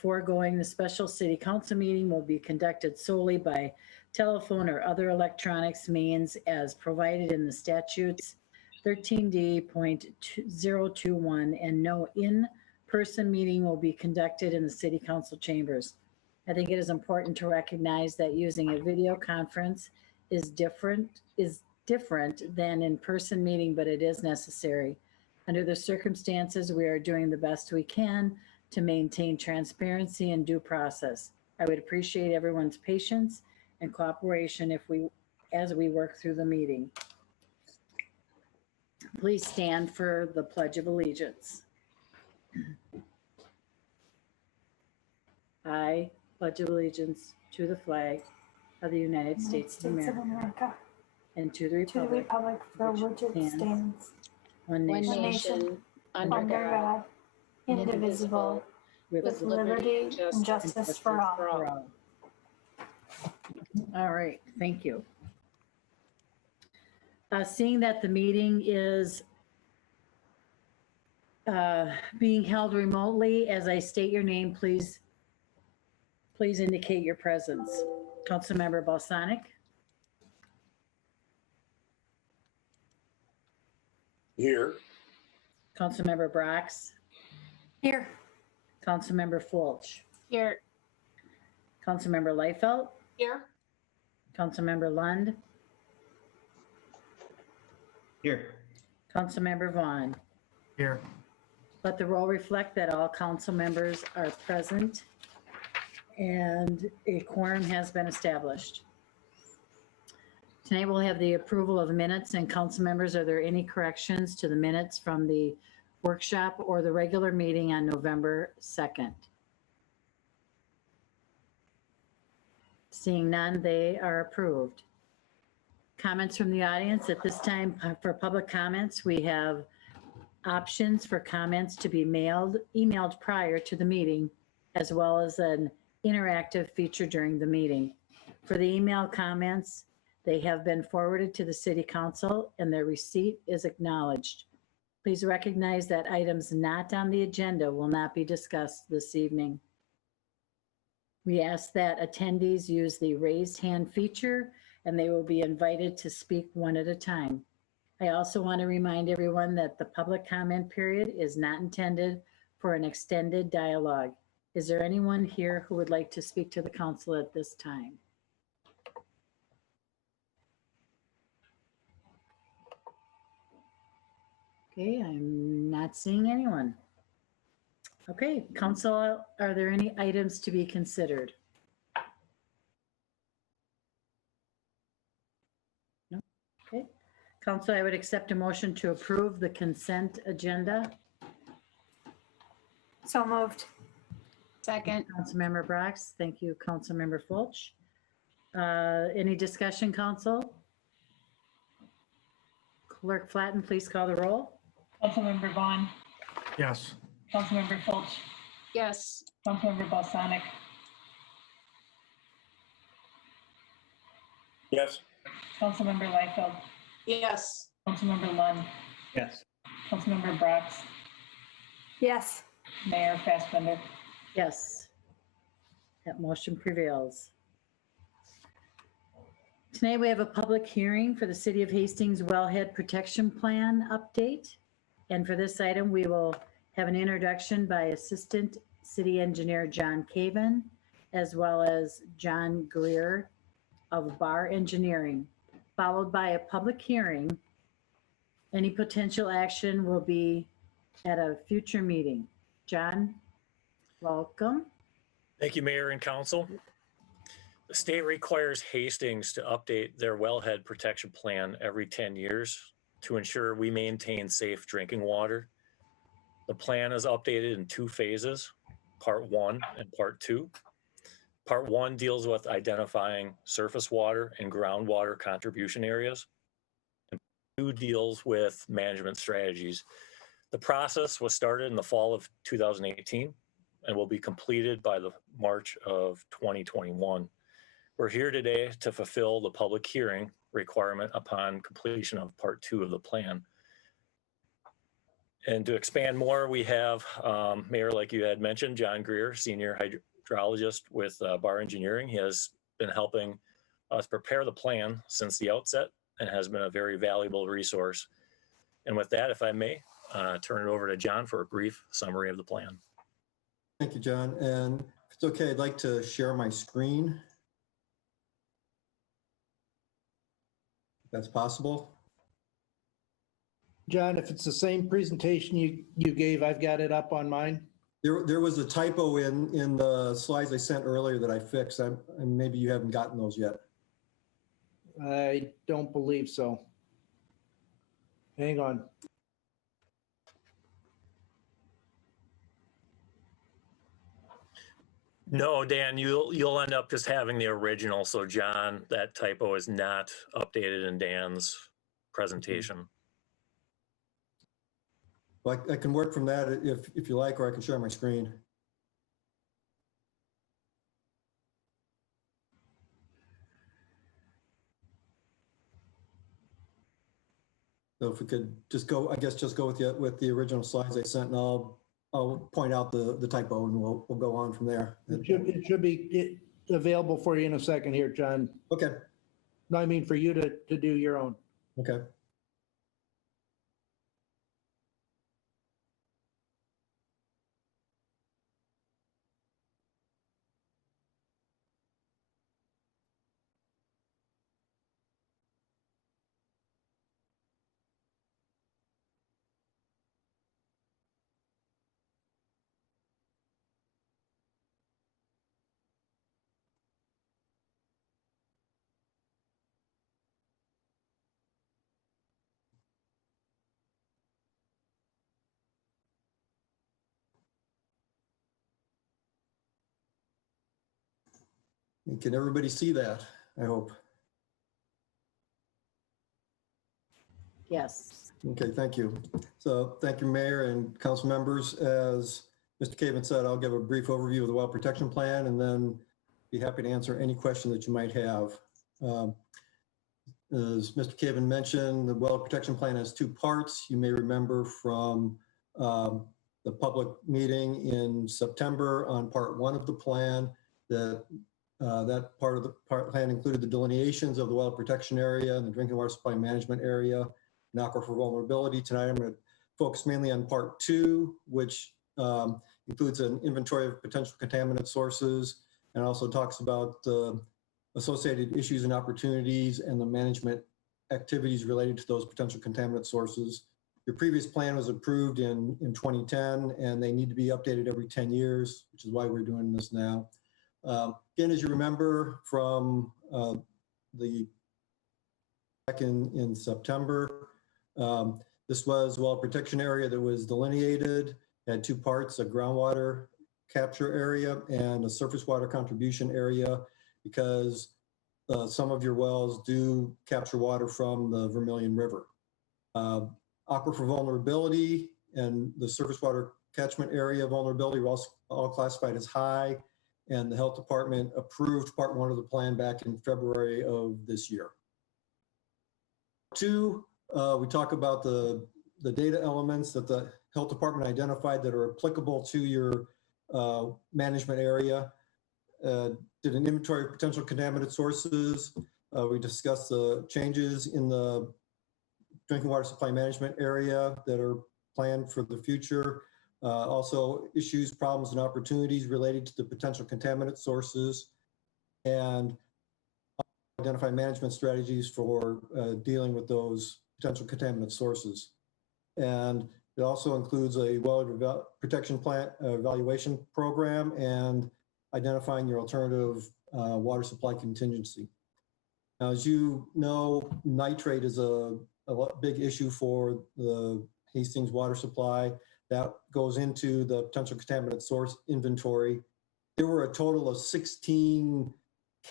foregoing, the special city council meeting will be conducted solely by telephone or other electronics means as provided in the statutes 13D.021, and no in-person meeting will be conducted in the city council chambers. I think it is important to recognize that using a video conference is different than in-person meeting, but it is necessary. Under the circumstances, we are doing the best we can to maintain transparency and due process. I would appreciate everyone's patience and cooperation as we work through the meeting. Please stand for the Pledge of Allegiance. I pledge allegiance to the flag of the United States of America and to the republic for which it stands, one nation, under God, indivisible, with liberty and justice for all. All right, thank you. Seeing that the meeting is being held remotely, as I state your name, please indicate your presence. Councilmember Balsonic? Here. Councilmember Brox? Here. Councilmember Fulch? Here. Councilmember Leifelt? Here. Councilmember Lund? Here. Councilmember Vaughn? Here. Let the roll reflect that all council members are present and a quorum has been established. Tonight we'll have the approval of minutes, and council members, are there any corrections to the minutes from the workshop or the regular meeting on November 2nd? Seeing none, they are approved. Comments from the audience. At this time, for public comments, we have options for comments to be emailed prior to the meeting, as well as an interactive feature during the meeting. For the email comments, they have been forwarded to the city council and their receipt is acknowledged. Please recognize that items not on the agenda will not be discussed this evening. We ask that attendees use the raised hand feature and they will be invited to speak one at a time. I also want to remind everyone that the public comment period is not intended for an extended dialogue. Is there anyone here who would like to speak to the council at this time? Okay, I'm not seeing anyone. Okay, council, are there any items to be considered? No? Okay. Council, I would accept a motion to approve the consent agenda. So moved. Second. Councilmember Brox, thank you. Councilmember Fulch. Any discussion, council? Clerk Flatten, please call the roll. Councilmember Vaughn. Yes. Councilmember Fulch. Yes. Councilmember Balsonic. Yes. Councilmember Leifeld. Yes. Councilmember Lund. Yes. Councilmember Brox. Yes. Mayor Fassbender. Yes. That motion prevails. Tonight we have a public hearing for the City of Hastings Wellhead Protection Plan update. And for this item, we will have an introduction by Assistant City Engineer John Caven, as well as John Greer of Bar Engineering, followed by a public hearing. Any potential action will be at a future meeting. John, welcome. Thank you, Mayor and Council. The state requires Hastings to update their wellhead protection plan every 10 years to ensure we maintain safe drinking water. The plan is updated in two phases, Part 1 and Part 2. Part 1 deals with identifying surface water and groundwater contribution areas. And Part 2 deals with management strategies. The process was started in the fall of 2018 and will be completed by the March of 2021. We're here today to fulfill the public hearing requirement upon completion of Part 2 of the plan. And to expand more, we have Mayor, like you had mentioned, John Greer, senior hydrologist with Bar Engineering. He has been helping us prepare the plan since the outset and has been a very valuable resource. And with that, if I may, turn it over to John for a brief summary of the plan. Thank you, John. And if it's okay, I'd like to share my screen. If that's possible. John, if it's the same presentation you gave, I've got it up on mine. There was a typo in the slides I sent earlier that I fixed. And maybe you haven't gotten those yet. I don't believe so. Hang on. No, Dan, you'll end up just having the original. So John, that typo is not updated in Dan's presentation. Well, I can work from that if you like, or I can share my screen. So if we could just go, I guess just go with the original slides I sent, and I'll point out the typo, and we'll go on from there. It should be available for you in a second here, John. Okay. No, I mean for you to do your own. Okay. Can everybody see that? I hope. Yes. Okay, thank you. So thank you, Mayor and council members. As Mr. Caven said, I'll give a brief overview of the well protection plan and then be happy to answer any question that you might have. As Mr. Caven mentioned, the well protection plan has two parts. You may remember from the public meeting in September on part one of the plan that that part of the plan included the delineations of the well protection area and the drinking water supply management area and aquifer vulnerability. Tonight, I'm going to focus mainly on part two, which includes an inventory of potential contaminant sources and also talks about associated issues and opportunities and the management activities related to those potential contaminant sources. Your previous plan was approved in 2010, and they need to be updated every 10 years, which is why we're doing this now. Again, as you remember from the back in September, this was a well protection area that was delineated, had two parts, a groundwater capture area and a surface water contribution area, because some of your wells do capture water from the Vermillion River. Aquifer vulnerability and the surface water catchment area vulnerability were all classified as high, and the health department approved part one of the plan back in February of this year. Two, we talk about the data elements that the health department identified that are applicable to your management area. Did an inventory of potential contaminant sources. We discussed the changes in the drinking water supply management area that are planned for the future. Also issues, problems, and opportunities related to the potential contaminant sources, and identify management strategies for dealing with those potential contaminant sources. And it also includes a well protection plan evaluation program and identifying your alternative water supply contingency. Now, as you know, nitrate is a big issue for the Hastings water supply. That goes into the potential contaminant source inventory. There were a total of 16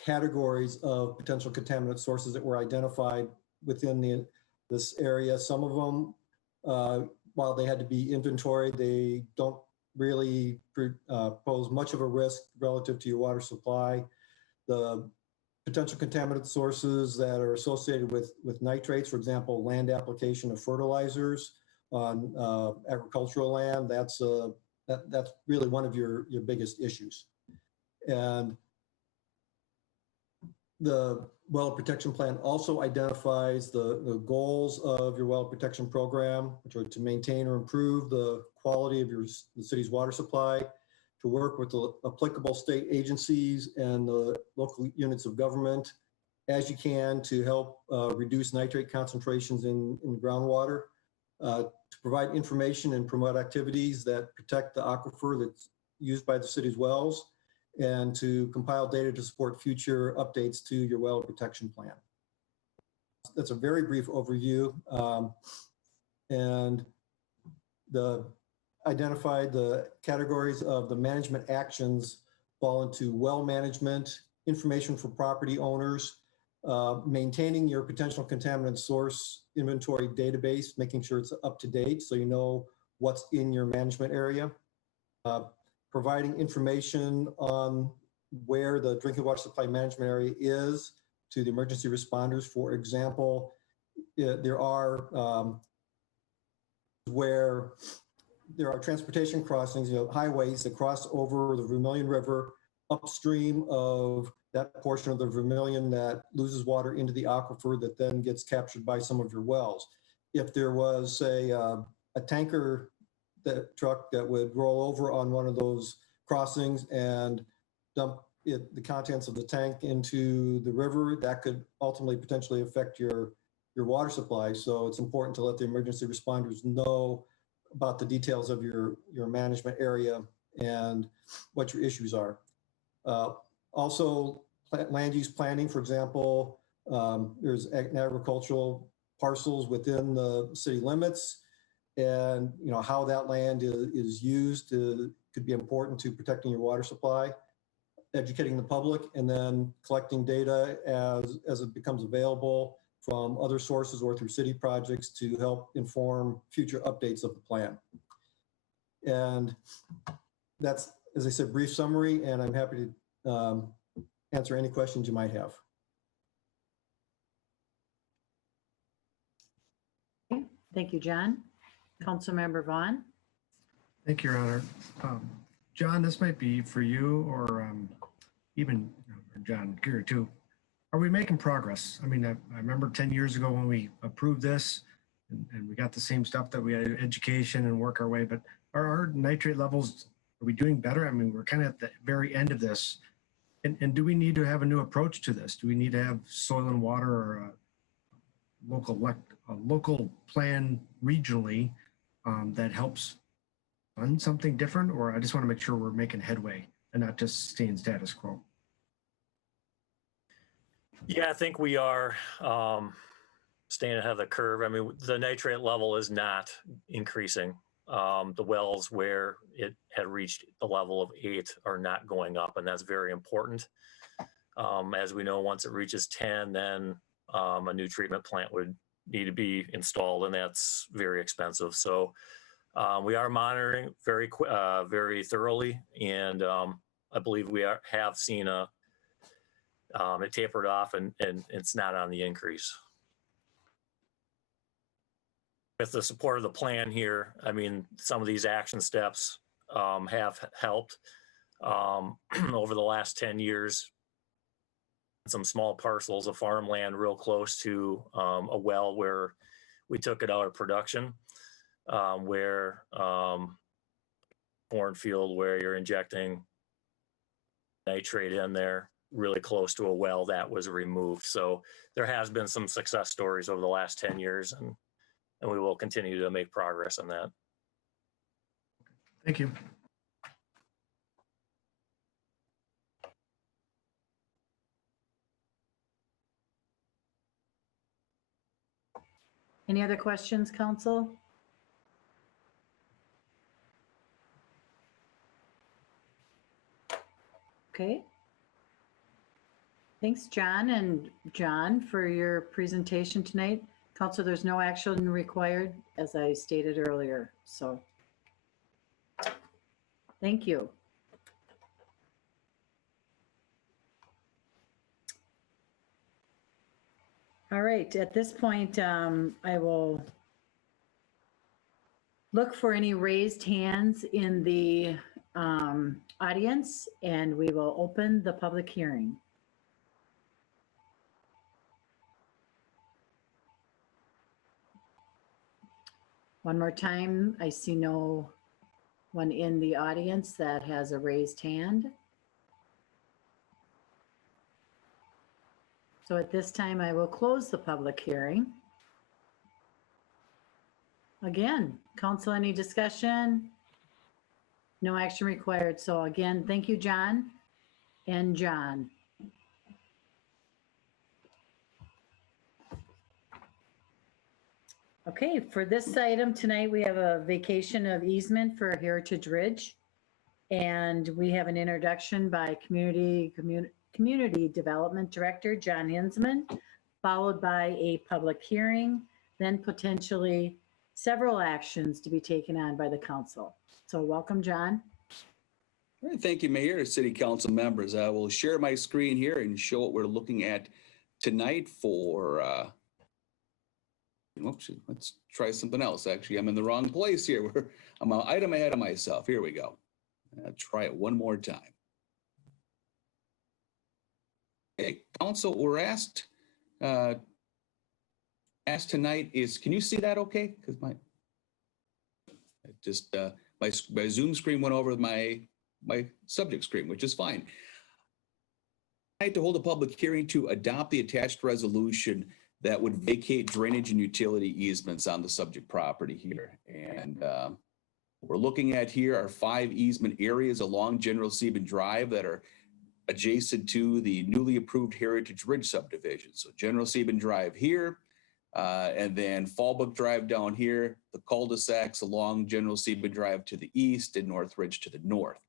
categories of potential contaminant sources that were identified within this area. Some of them, while they had to be inventoried, they don't really pose much of a risk relative to your water supply. The potential contaminant sources that are associated with nitrates, for example, land application of fertilizers, on agricultural land, that's really one of your biggest issues. And the well protection plan also identifies the goals of your well protection program, which are to maintain or improve the quality of the city's water supply, to work with the applicable state agencies and the local units of government as you can to help reduce nitrate concentrations in groundwater, to provide information and promote activities that protect the aquifer that's used by the city's wells, and to compile data to support future updates to your well protection plan. That's a very brief overview. And identified the categories of the management actions fall into well management, information for property owners, maintaining your potential contaminant source inventory database, making sure it's up to date so you know what's in your management area, providing information on where the drinking water supply management area is to the emergency responders. For example, there are where there are transportation crossings, highways that cross over the Vermillion River upstream of that portion of the Vermillion that loses water into the aquifer that then gets captured by some of your wells. If there was, say, a tanker truck that would roll over on one of those crossings and dump the contents of the tank into the river, that could ultimately potentially affect your water supply. So it's important to let the emergency responders know about the details of your management area and what your issues are. Also, land use planning, for example, there's agricultural parcels within the city limits, and how that land is used could be important to protecting your water supply, educating the public, and then collecting data as it becomes available from other sources or through city projects to help inform future updates of the plan. And that's, as I said, brief summary, and I'm happy to answer any questions you might have. Thank you, John. Councilmember Vaughn. Thank you, Your Honor. John, this might be for you or even John Gear too. Are we making progress? I mean, I remember 10 years ago when we approved this and we got the same stuff that we had education and work our way, but are our nitrate levels, are we doing better? I mean, we're kind of at the very end of this. And do we need to have a new approach to this? Do we need to have soil and water or a local plan regionally that helps fund something different? Or I just want to make sure we're making headway and not just staying status quo. Yeah, I think we are staying ahead of the curve. I mean, the nitrate level is not increasing. The wells where it had reached the level of 8 are not going up, and that's very important. As we know, once it reaches 10, then a new treatment plant would need to be installed, and that's very expensive. So we are monitoring very thoroughly, and I believe we have seen it tapered off, and it's not on the increase. With the support of the plan here, I mean, some of these action steps have helped over the last 10 years. Some small parcels of farmland real close to a well where we took it out of production, where cornfield where you're injecting nitrate in there really close to a well that was removed. So there has been some success stories over the last 10 years, and we will continue to make progress on that. Thank you. Any other questions, council? Okay. Thanks, John and John, for your presentation tonight. Council, there's no action required, as I stated earlier, so thank you. All right, at this point, I will look for any raised hands in the audience, and we will open the public hearing. One more time, I see no one in the audience that has a raised hand. So at this time, I will close the public hearing. Again, council, any discussion? No action required. So again, thank you, John and John. Okay, for this item tonight, we have a vacation of easement for Heritage Ridge. And we have an introduction by Community Development Director, John Hinsman, followed by a public hearing, then potentially several actions to be taken on by the council. So welcome, John. All right, thank you, Mayor, City Council members. I will share my screen here and show what we're looking at tonight for, oops, let's try something else. Actually, I'm in the wrong place here. I'm an item ahead of myself. Here we go. I'll try it one more time. Okay, council, we're asked tonight is, can you see that okay? Because my Zoom screen went over my subject screen, which is fine. I had to hold a public hearing to adopt the attached resolution that would vacate drainage and utility easements on the subject property here. And what we're looking at here are 5 easement areas along General Sieben Drive that are adjacent to the newly approved Heritage Ridge subdivision. So General Sieben Drive here, and then Fallbrook Drive down here, the cul-de-sacs along General Sieben Drive to the east and North Ridge to the north.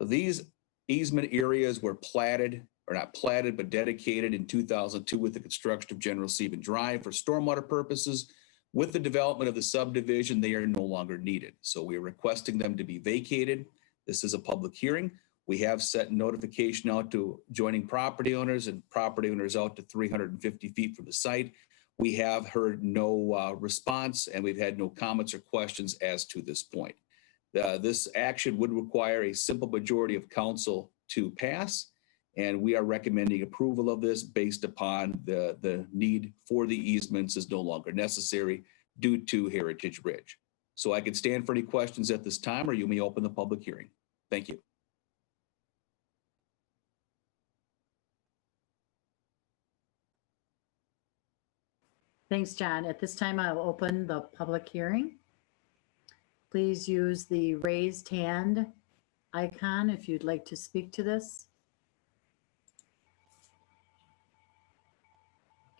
So these easement areas were platted, or not platted, but dedicated in 2002 with the construction of General Sieben Drive for stormwater purposes. With the development of the subdivision, they are no longer needed. So we are requesting them to be vacated. This is a public hearing. We have set notification out to joining property owners and property owners out to 350 feet from the site. We have heard no response, and we've had no comments or questions as to this point. This action would require a simple majority of council to pass, and we are recommending approval of this based upon the need for the easements is no longer necessary due to Heritage Ridge. So I can stand for any questions at this time, or you may open the public hearing. Thank you. Thanks, John. At this time, I'll open the public hearing. Please use the raised hand icon if you'd like to speak to this.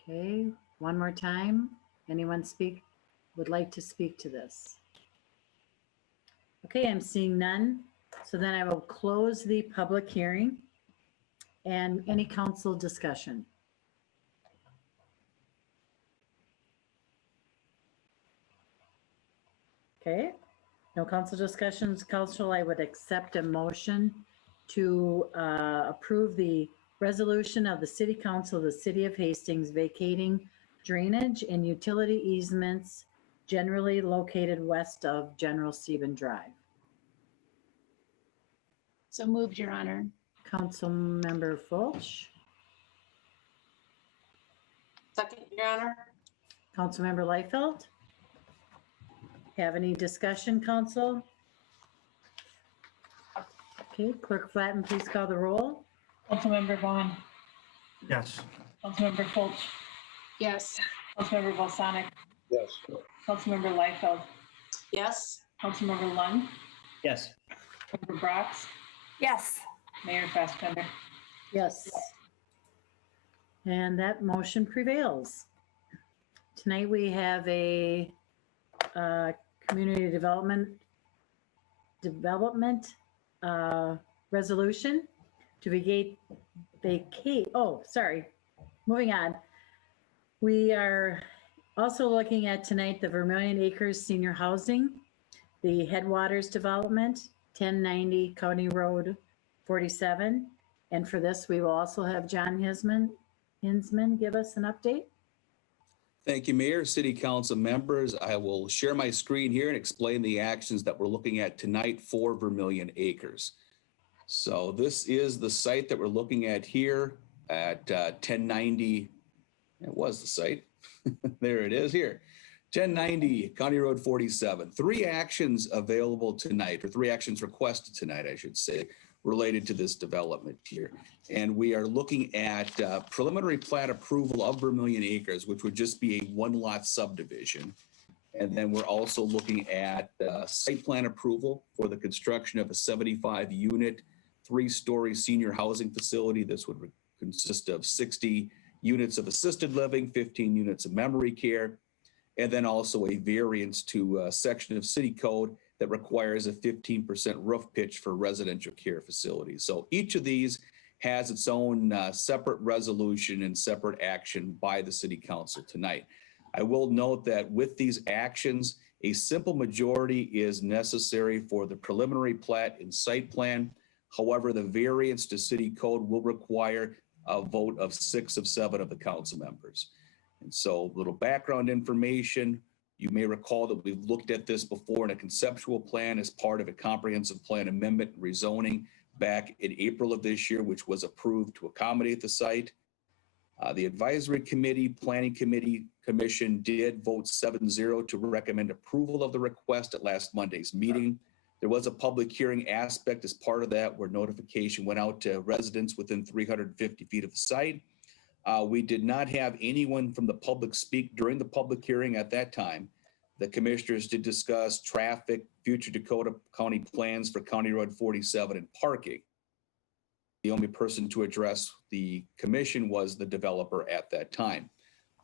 Okay, one more time. Anyone would like to speak to this? Okay, I'm seeing none. So then I will close the public hearing and any council discussion. Okay, no council discussions. Council, I would accept a motion to approve the resolution of the City Council of the City of Hastings vacating drainage and utility easements generally located west of General Sieben Drive. So moved, Your Honor. Councilmember Fulch, Second, Your Honor. Councilmember Liefeld. Have any discussion, council? Okay, Clerk Flatten, please call the roll. Councilmember Vaughn, Yes. Councilmember Fulch, Yes. Councilmember Balsonic, Yes. Councilmember Liefeld, Yes. Councilmember Lund, Yes. Member Brox, Yes. Mayor Fassbender. Yes. And that motion prevails. Tonight we have a community development resolution to vacate, oh, sorry, moving on. We are also looking at tonight the Vermillion Acres Senior Housing, the Headwaters Development, 1090 County Road 47. And for this, we will also have John Hinsman give us an update. Thank you, Mayor, City Council members. I will share my screen here and explain the actions that we're looking at tonight for Vermillion Acres. So this is the site that we're looking at here at 1090. It was the site. There it is here. 1090 County Road 47. 3 actions available tonight, or 3 actions requested tonight, I should say, related to this development here. And we are looking at preliminary plat approval of Vermillion Acres, which would just be a 1-lot subdivision. And then we're also looking at site plan approval for the construction of a 75-unit, 3-story senior housing facility. This would consist of 60 units of assisted living, 15 units of memory care, and then also a variance to a section of city code that requires a 15% roof pitch for residential care facilities. So each of these has its own separate resolution and separate action by the city council tonight. I will note that with these actions, a simple majority is necessary for the preliminary plat and site plan. However, the variance to city code will require a vote of 6 of 7 of the council members. And so a little background information. You may recall that we've looked at this before in a conceptual plan as part of a comprehensive plan amendment and rezoning back in April of this year, which was approved to accommodate the site. The advisory committee, planning committee, commission did vote 7-0 to recommend approval of the request at last Monday's meeting. There was a public hearing aspect as part of that where notification went out to residents within 350 feet of the site. We did not have anyone from the public speak during the public hearing at that time. The commissioners did discuss traffic, future Dakota County plans for County Road 47 and parking. The only person to address the commission was the developer at that time.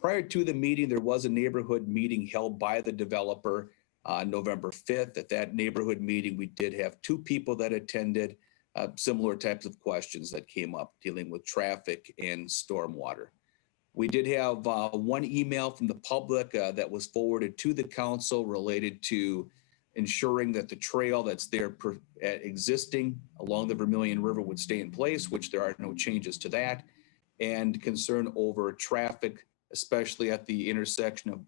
Prior to the meeting, there was a neighborhood meeting held by the developer on November 5th. At that neighborhood meeting, we did have 2 people that attended. Similar types of questions that came up dealing with traffic and stormwater. We did have 1 email from the public that was forwarded to the council related to ensuring that the trail that's there existing along the Vermillion River would stay in place, which there are no changes to that, and concern over traffic, especially at the intersection of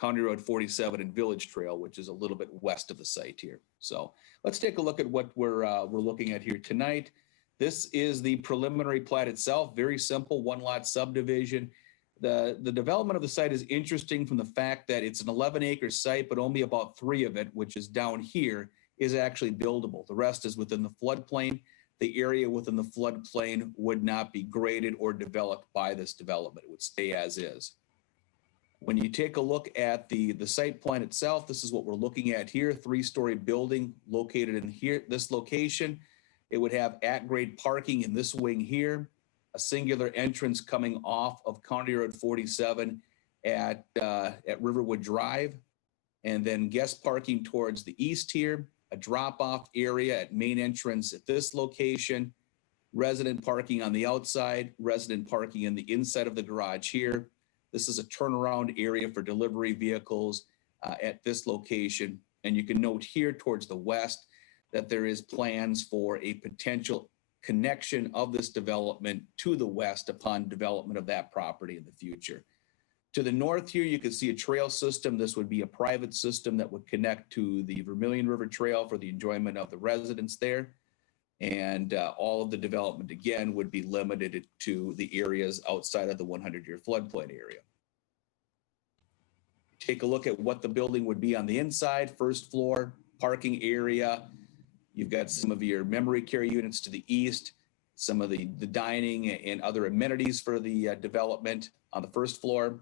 County Road 47 and Village Trail, which is a little bit west of the site here. So let's take a look at what we're looking at here tonight. This is the preliminary plat itself, very simple 1-lot subdivision. The development of the site is interesting from the fact that it's an 11-acre site, but only about 3 of it, which is down here, is actually buildable. The rest is within the floodplain. The area within the floodplain would not be graded or developed by this development. It would stay as is. When you take a look at the site plan itself, this is what we're looking at here, 3-story building located in here, this location. It would have at-grade parking in this wing here, a singular entrance coming off of County Road 47 at Riverwood Drive, and then guest parking towards the east here, a drop-off area at main entrance at this location, resident parking on the outside, resident parking in the inside of the garage here. This is a turnaround area for delivery vehicles at this location. And you can note here towards the west that there is plans for a potential connection of this development to the west upon development of that property in the future. To the north here, you can see a trail system. This would be a private system that would connect to the Vermillion River Trail for the enjoyment of the residents there. And all of the development, again, would be limited to the areas outside of the 100-year floodplain area. Take a look at what the building would be on the inside. First floor, parking area. You've got some of your memory care units to the east, some of the dining and other amenities for the development on the first floor.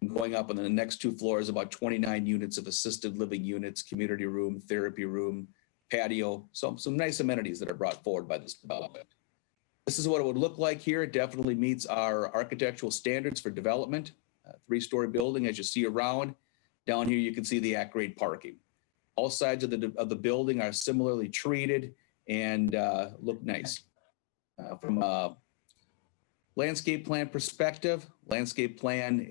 And going up on the next 2 floors, about 29 units of assisted living units, community room, therapy room, patio, some nice amenities that are brought forward by this development. This is what it would look like here. It definitely meets our architectural standards for development. 3-story building, as you see around. Down here, you can see the at-grade parking. All sides of the building are similarly treated and look nice. From a landscape plan perspective, landscape plan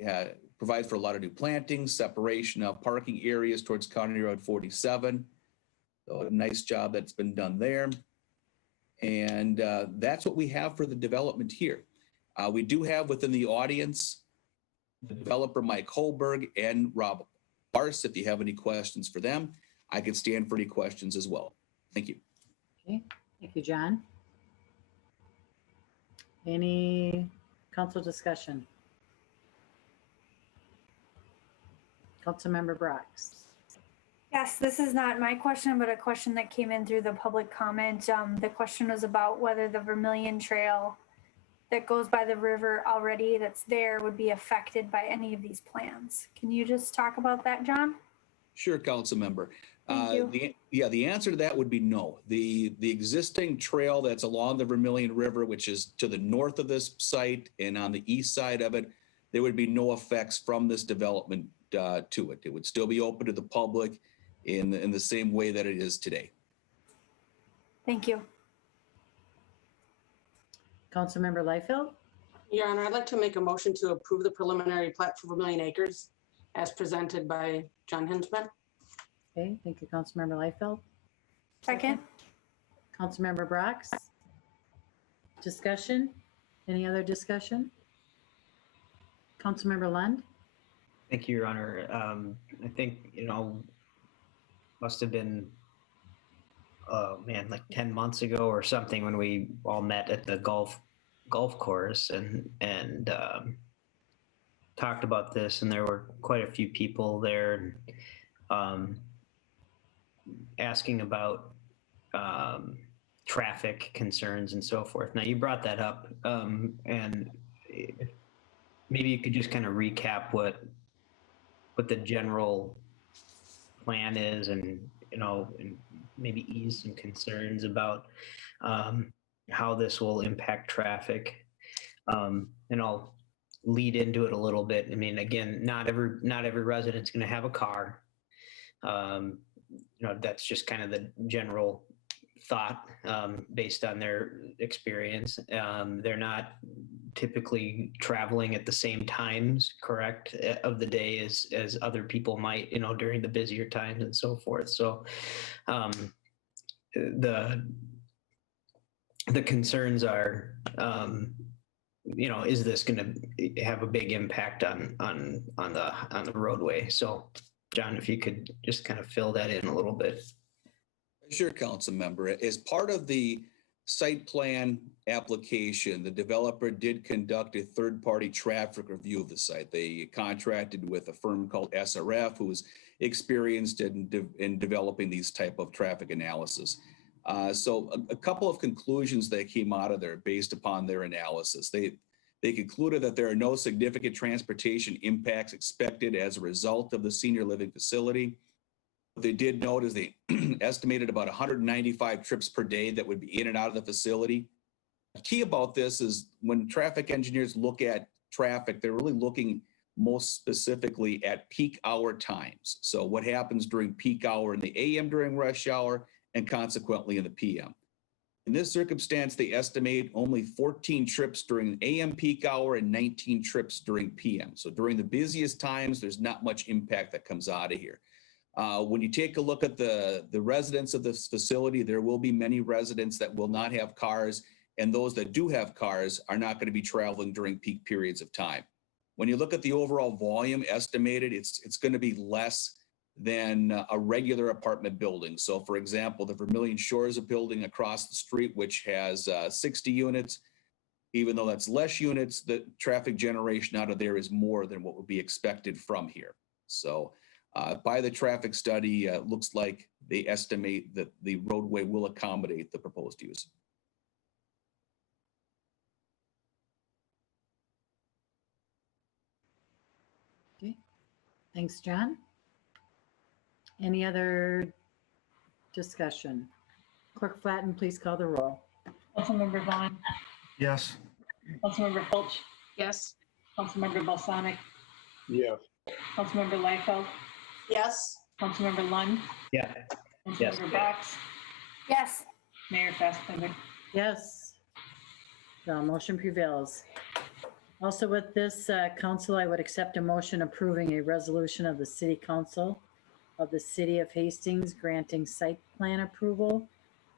provides for a lot of new plantings, separation of parking areas towards County Road 47. So a nice job that's been done there. And that's what we have for the development here. We do have within the audience the developer Mike Holberg and Rob Barse. If you have any questions for them, I could stand for any questions as well. Thank you. Okay, thank you, John. Any council discussion? Councilmember Brox. Yes, this is not my question, but a question that came in through the public comment. The question was about whether the Vermillion Trail that goes by the river already that's there would be affected by any of these plans. Can you just talk about that, John? Sure, council member. Thank you. The answer to that would be no. The existing trail that's along the Vermillion River, which is to the north of this site and on the east side of it, there would be no effects from this development to it. It would still be open to the public in the same way that it is today. Thank you. Councilmember Liefeld. Your Honor, I'd like to make a motion to approve the preliminary plat for Vermillion Acres as presented by John Hinsman. Okay, thank you, Councilmember Liefeld. Second. Councilmember Brox. Discussion? Any other discussion? Councilmember Lund. Thank you, Your Honor. I think, must have been, oh man, like 10 months ago or something when we all met at the golf course and talked about this, and there were quite a few people there asking about traffic concerns and so forth. Now, you brought that up, and maybe you could just kind of recap what the general plan is, and and maybe ease some concerns about how this will impact traffic. And I'll lead into it a little bit. I mean, again, not every resident's going to have a car. That's just kind of the general thought based on their experience. They're not typically traveling at the same times, correct, of the day as other people might, during the busier times and so forth. So the concerns are, is this going to have a big impact on the roadway? So, John, if you could just kind of fill that in a little bit. Sure, council member. As part of the site plan application, the developer did conduct a third-party traffic review of the site. They contracted with a firm called SRF, who is experienced in developing these type of traffic analysis. So a couple of conclusions that came out of there based upon their analysis. They concluded that there are no significant transportation impacts expected as a result of the senior living facility. What they did note is they estimated about 195 trips per day that would be in and out of the facility. The key about this is when traffic engineers look at traffic, they're really looking most specifically at peak hour times. So what happens during peak hour in the AM during rush hour and consequently in the PM. In this circumstance, they estimate only 14 trips during AM peak hour and 19 trips during PM. So during the busiest times, there's not much impact that comes out of here. When you take a look at the residents of this facility, there will be many residents that will not have cars, and those that do have cars are not going to be traveling during peak periods of time. When you look at the overall volume estimated, it's going to be less than a regular apartment building. So for example, the Vermillion Shores building across the street, which has 60 units, even though that's less units, the traffic generation out of there is more than what would be expected from here. So by the traffic study, it looks like they estimate that the roadway will accommodate the proposed use. Okay, thanks, John. Any other discussion? Clerk Flatten, please call the roll. Councilmember Vaughn, Yes. Councilmember Fulch, Yes. Councilmember Balsonic, Yes. Councilmember Liefeld, Yes. Councilmember Lund, Yeah. Yes. Councilmember Brox, Yes. Mayor Fastbender. Yes. The motion prevails. Also with this council, I would accept a motion approving a resolution of the City Council of the City of Hastings granting site plan approval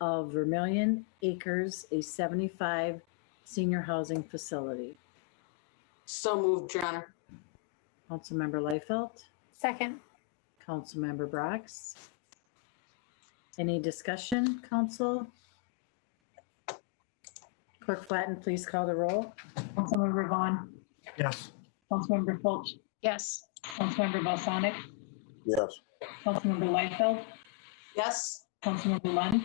of Vermillion Acres, a 75 senior housing facility. So moved, Your Honor. Councilmember Liefeld, Second. Councilmember Brox. Any discussion, council? Clerk Flatten, please call the roll. Councilmember Vaughn, Yes. Councilmember Fulch, Yes. Councilmember Balsonic, Yes. Councilmember Liefeld, Yes. Councilmember Lund,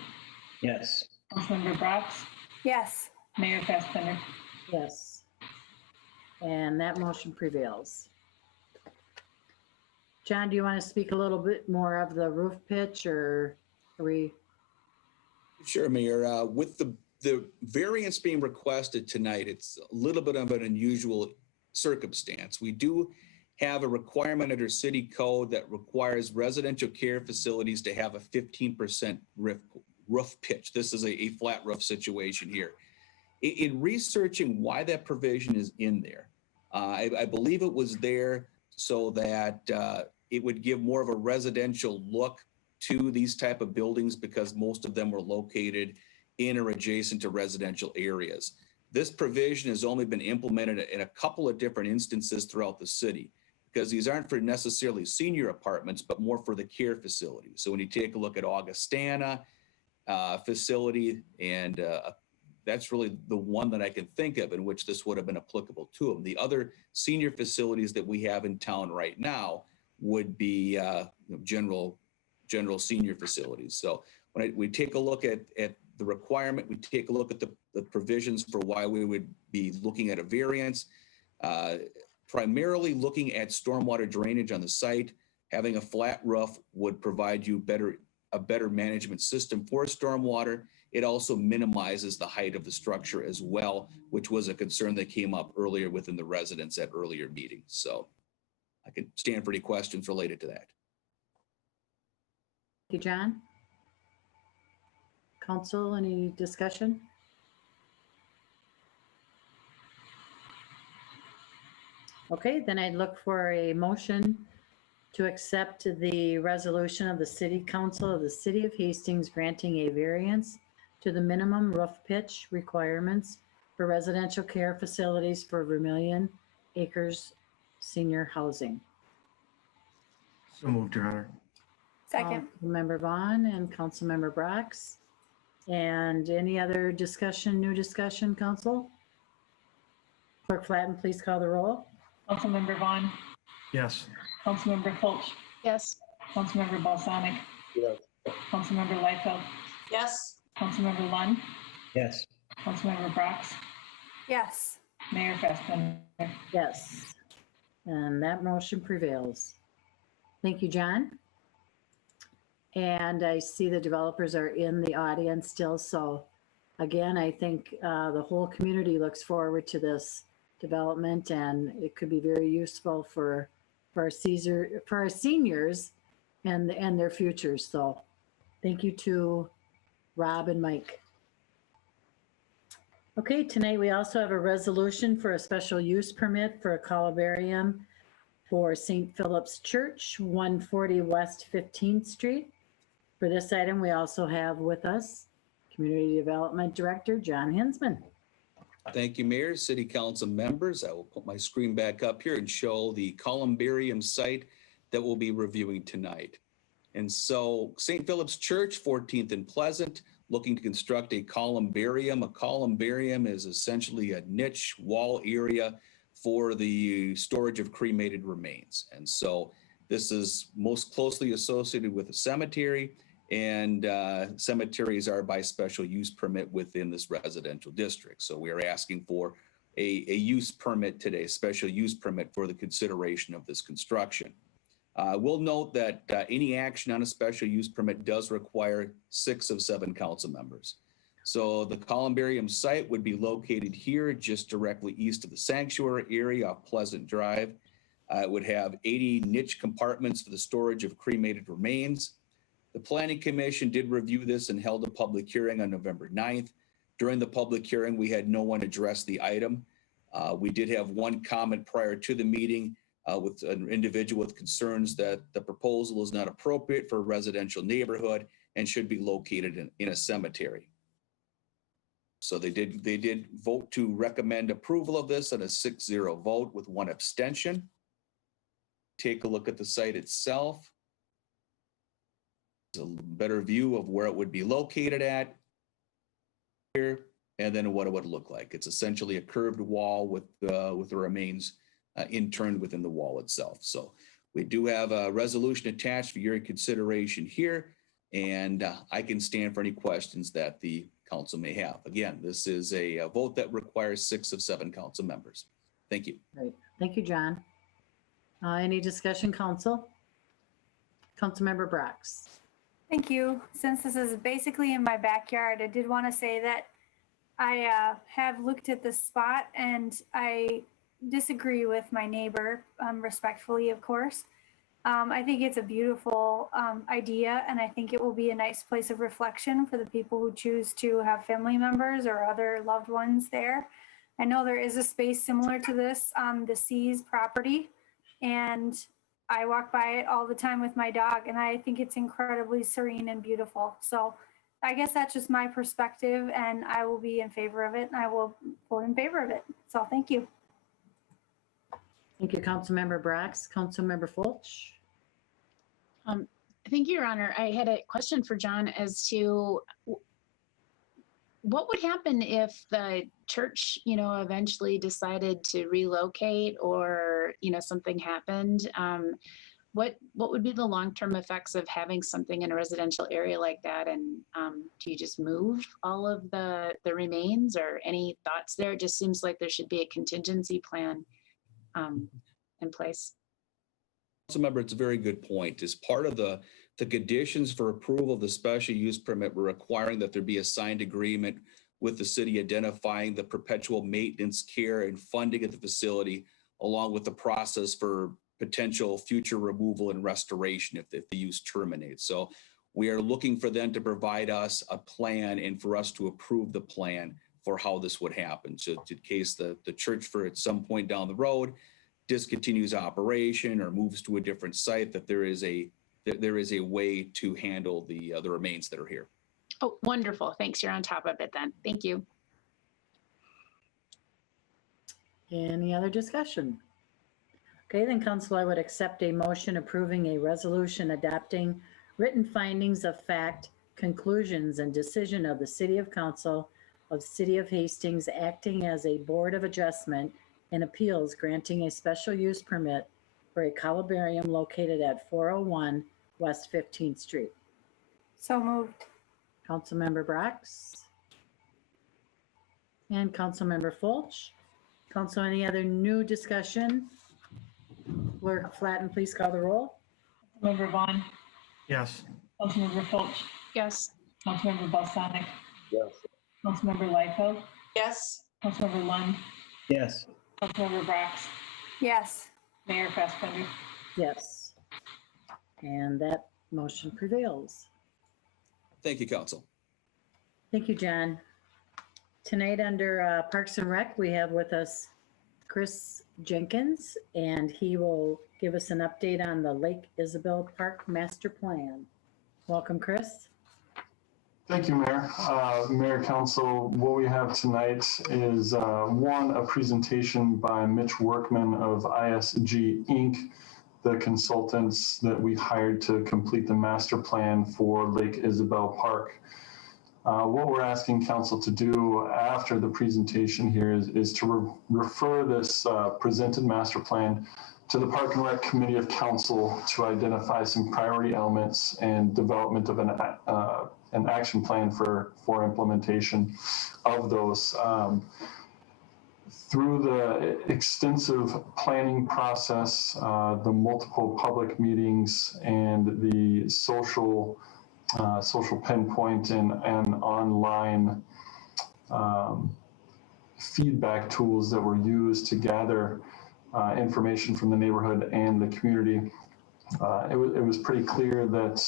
Yes. Councilmember Brox, Yes. Mayor Fassbender. Yes. And that motion prevails. John, do you want to speak a little bit more of the roof pitch, or are we? Sure, Mayor. With the variance being requested tonight, it's a little bit of an unusual circumstance. We do have a requirement under city code that requires residential care facilities to have a 15% roof pitch. This is a flat roof situation here. In researching why that provision is in there, I believe it was there so that it would give more of a residential look to these type of buildings because most of them were located in or adjacent to residential areas. This provision has only been implemented in a couple of different instances throughout the city because these aren't for necessarily senior apartments, but more for the care facilities. So when you take a look at Augustana facility, and that's really the one that I can think of in which this would have been applicable to them. The other senior facilities that we have in town right now would be general senior facilities. So when we take a look at the requirement, we take a look at the provisions for why we would be looking at a variance, primarily looking at stormwater drainage on the site. Having a flat roof would provide you a better management system for stormwater. It also minimizes the height of the structure as well, which was a concern that came up earlier within the residents at earlier meetings. So I can stand for any questions related to that. Thank you, John. Council, any discussion? Okay, then I'd look for a motion to accept the resolution of the City Council of the City of Hastings granting a variance to the minimum roof pitch requirements for residential care facilities for Vermillion Acres Senior Housing. So moved, Your Honor. Second. Member Vaughn and Councilmember Brox. And any other discussion, new discussion, council? Clerk Flatten, please call the roll. Councilmember Vaughn, Yes. Councilmember Fulch, Yes. Councilmember Balsonic, Yes. Councilmember Liefeld, Yes. Councilmember Lund, Yes. Councilmember Brox, Yes. Mayor Fassbender. Yes. And that motion prevails. Thank you, John. And I see the developers are in the audience still. So again, I think the whole community looks forward to this development, and it could be very useful for our seniors and their futures. So thank you to Rob and Mike. Okay, tonight we also have a resolution for a special use permit for a columbarium for St. Phillips Church, 140 West 15th Street. For this item, we also have with us Community Development Director, John Hinsman. Thank you, Mayor, City Council members. I will put my screen back up here and show the columbarium site that we'll be reviewing tonight. And so St. Philip's Church, 14th and Pleasant, looking to construct a columbarium. A columbarium is essentially a niche wall area for the storage of cremated remains. And so this is most closely associated with a cemetery, and cemeteries are by special use permit within this residential district. So we are asking for a use permit today, special use permit for the consideration of this construction. We'll note that any action on a special use permit does require 6 of 7 council members. So the columbarium site would be located here just directly east of the sanctuary area off Pleasant Drive. It would have 80 niche compartments for the storage of cremated remains. The Planning Commission did review this and held a public hearing on November 9th. During the public hearing, we had no one address the item. We did have one comment prior to the meeting with an individual with concerns that the proposal is not appropriate for a residential neighborhood and should be located in a cemetery. So they did vote to recommend approval of this at a 6-0 vote with 1 abstention. take a look at the site itself. A better view of where it would be located at here, and then what it would look like. It's essentially a curved wall with the remains interned within the wall itself. So we do have a resolution attached for your consideration here, and I can stand for any questions that the council may have. Again, this is a vote that requires 6 of 7 council members. Thank you. Great. Thank you, John. Any discussion, council? Councilmember Brox. Thank you. Since this is basically in my backyard, I did want to say that I have looked at this spot and I disagree with my neighbor, respectfully, of course. I think it's a beautiful idea, and I think it will be a nice place of reflection for the people who choose to have family members or other loved ones there. I know there is a space similar to this on the C's property, and I walk by it all the time with my dog, and I think it's incredibly serene and beautiful. So I guess that's just my perspective, and I will be in favor of it, and I will vote in favor of it. So thank you. Thank you, Councilmember Brox. Councilmember Fulch. Thank you, Your Honor. I had a question for John as to what would happen if the church, eventually decided to relocate, or, something happened. What would be the long-term effects of having something in a residential area like that? And do you just move all of the remains, or any thoughts there? It just seems like there should be a contingency plan in place. Councilmember, it's a very good point. As part of the conditions for approval of the special use permit, we're requiring that there be a signed agreement with the city identifying the perpetual maintenance, care, and funding of the facility, along with the process for potential future removal and restoration if the use terminates. So we are looking for them to provide us a plan and for us to approve the plan for how this would happen. So in case the church, for at some point down the road, discontinues operation or moves to a different site, that there is a way to handle the remains that are here. Oh, wonderful. Thanks. You're on top of it then. Thank you. Any other discussion? Okay, then council, I would accept a motion approving a resolution adopting written findings of fact, conclusions, and decision of the City of Council of City of Hastings acting as a Board of Adjustment and Appeals, granting a special use permit for a columbarium located at 401 West 15th Street. So moved. Councilmember Brox and Councilmember Fulch. Council, any other new discussion? Clerk Flatten, please call the roll. Councilmember Vaughn, Yes. Councilmember Fulch, Yes. Councilmember Balsonic, Yes. Councilmember Liefeld, Yes. Councilmember Lund, Yes. Councilmember Brox, Yes. Mayor Fassbender. Yes. And that motion prevails. Thank you, council. Thank you, John. Tonight under Parks and Rec, we have with us Chris Jenkins, and he will give us an update on the Lake Isabel Park Master Plan. Welcome, Chris. Thank you, Mayor. Mayor, Council, what we have tonight is a presentation by Mitch Workman of ISG Inc., the consultants that we hired to complete the master plan for Lake Isabel Park. What we're asking council to do after the presentation here is to refer this presented master plan to the Park and Rec Committee of Council to identify some priority elements and development of an action plan for implementation of those. Through the extensive planning process, the multiple public meetings, and the social pinpoint and online feedback tools that were used to gather information from the neighborhood and the community, it was pretty clear that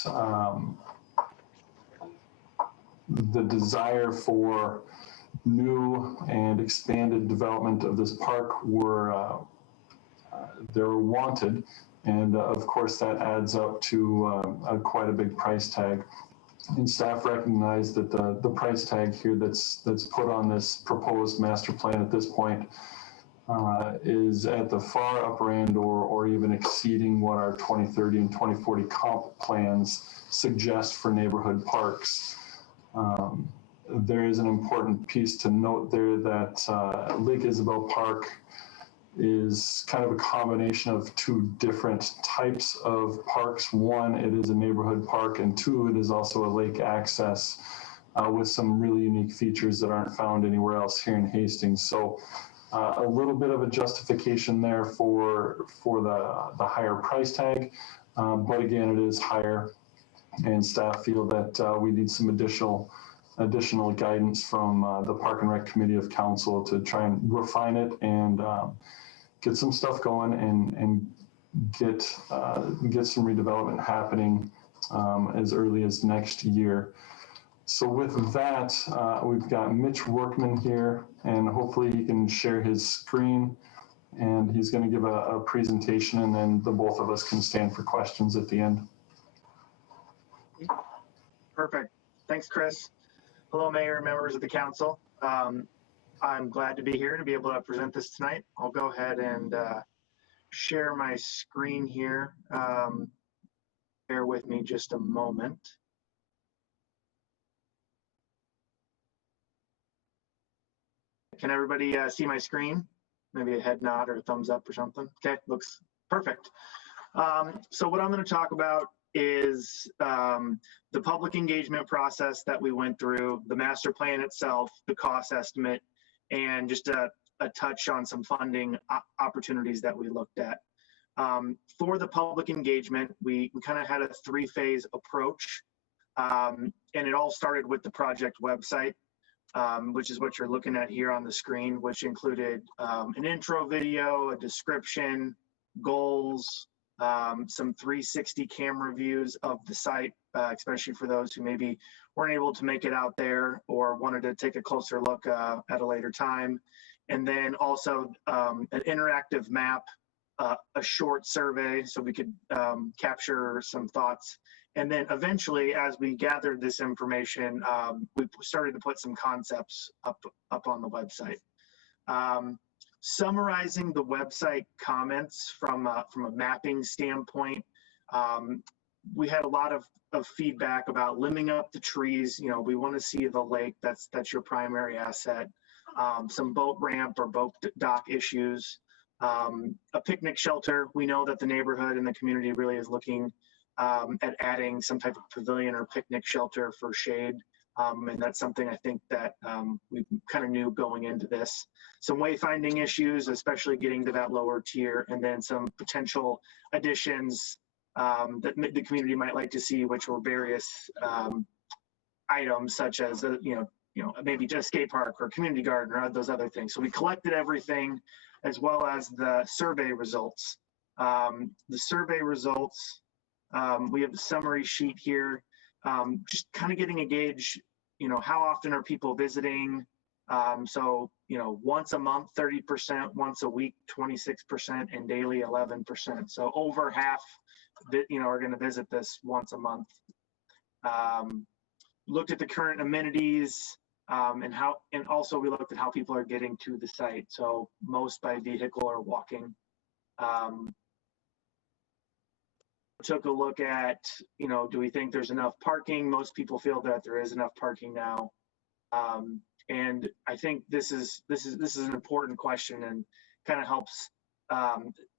the desire for new and expanded development of this park they were wanted, and of course that adds up to quite a big price tag. And staff recognize that the price tag here that's put on this proposed master plan at this point is at the far upper end or even exceeding what our 2030 and 2040 comp plans suggest for neighborhood parks. There is an important piece to note there that Lake Isabel Park is kind of a combination of two different types of parks. One, it is a neighborhood park, and two, it is also a lake access with some really unique features that aren't found anywhere else here in Hastings. So a little bit of a justification there for the higher price tag, but again, it is higher, and staff feel that we need some additional guidance from the Park and Rec Committee of Council to try and refine it and get some stuff going and get some redevelopment happening as early as next year. So with that, we've got Mitch Workman here, and hopefully he can share his screen, and he's going to give a presentation, and then the both of us can stand for questions at the end. Perfect. Thanks, Chris. Hello, Mayor, members of the council. I'm glad to be here to be able to present this tonight. I'll go ahead and share my screen here. Bear with me just a moment. Can everybody see my screen? Maybe a head nod or a thumbs up or something. Okay, looks perfect. So what I'm going to talk about is the public engagement process that we went through, the master plan itself, the cost estimate, and just a touch on some funding opportunities that we looked at. For the public engagement, we kind of had a three-phase approach, and it all started with the project website, which is what you're looking at here on the screen, which included an intro video, a description, goals, some 360 camera views of the site, especially for those who maybe weren't able to make it out there or wanted to take a closer look at a later time. And then also an interactive map, a short survey so we could capture some thoughts. And then eventually, as we gathered this information, we started to put some concepts up on the website. Summarizing the website comments from a mapping standpoint, we had a lot of feedback about limbing up the trees. You know, we want to see the lake. That's your primary asset. Some boat ramp or boat dock issues. A picnic shelter. We know that the neighborhood and the community really is looking at adding some type of pavilion or picnic shelter for shade. And that's something I think that we kind of knew going into this. Some wayfinding issues, especially getting to that lower tier, and then some potential additions that the community might like to see, which were various items such as maybe just skate park or community garden or those other things. So we collected everything as well as the survey results. The survey results, we have the summary sheet here. Just kind of getting a gauge, how often are people visiting? So, once a month, 30%, once a week, 26%, and daily 11%. So over half, are going to visit this once a month. Looked at the current amenities and also we looked at how people are getting to the site. So most by vehicle or walking. Took a look at, do we think there's enough parking? Most people feel that there is enough parking now. And I think this is an important question and kind of helps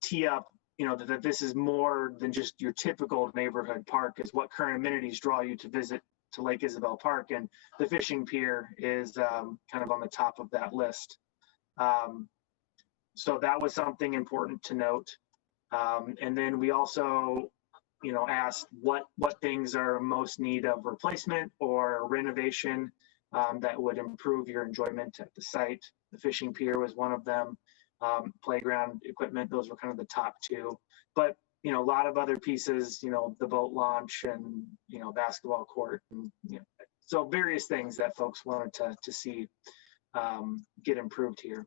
tee up, that this is more than just your typical neighborhood park, is what current amenities draw you to visit to Lake Isabel Park. And the fishing pier is kind of on the top of that list. So that was something important to note. And then we also, asked what things are most need of replacement or renovation that would improve your enjoyment at the site. The fishing pier was one of them. Playground equipment, those were kind of the top two. But, a lot of other pieces, the boat launch and, basketball court. And, so various things that folks wanted to see get improved here.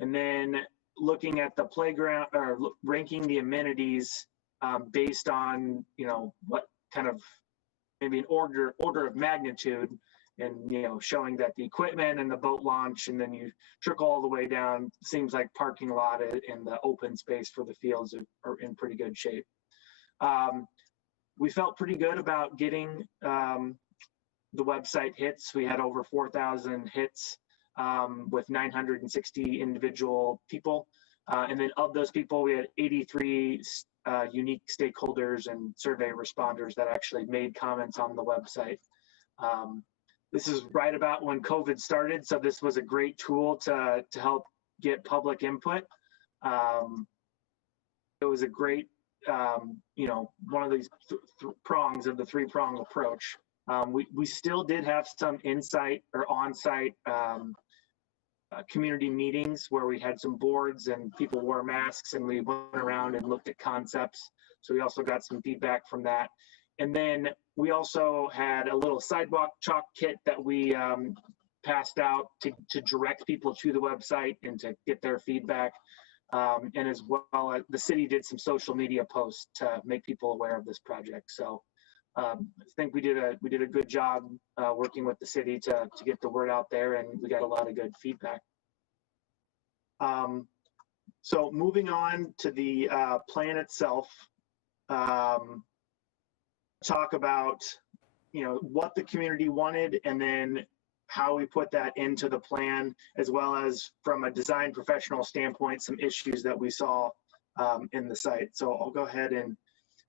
And then looking at the playground or ranking the amenities based on, what kind of maybe an order of magnitude. and showing that the equipment and the boat launch, and then you trickle all the way down. Seems like parking lot and the open space for the fields are in pretty good shape. We felt pretty good about getting the website hits. We had over 4,000 hits with 960 individual people. And then of those people, we had 83 unique stakeholders and survey responders that actually made comments on the website. This is right about when COVID started, so this was a great tool to help get public input. It was a great, one of these prongs of the three-prong approach. We still did have some insight or on-site community meetings where we had some boards and people wore masks, and we went around and looked at concepts. So we also got some feedback from that. And then we also had a little sidewalk chalk kit that we passed out to direct people to the website and to get their feedback. And as well, the city did some social media posts to make people aware of this project. So I think we did a good job working with the city to get the word out there, and we got a lot of good feedback. So moving on to the plan itself, talk about what the community wanted, and then how we put that into the plan, as well as from a design professional standpoint, some issues that we saw in the site. So I'll go ahead and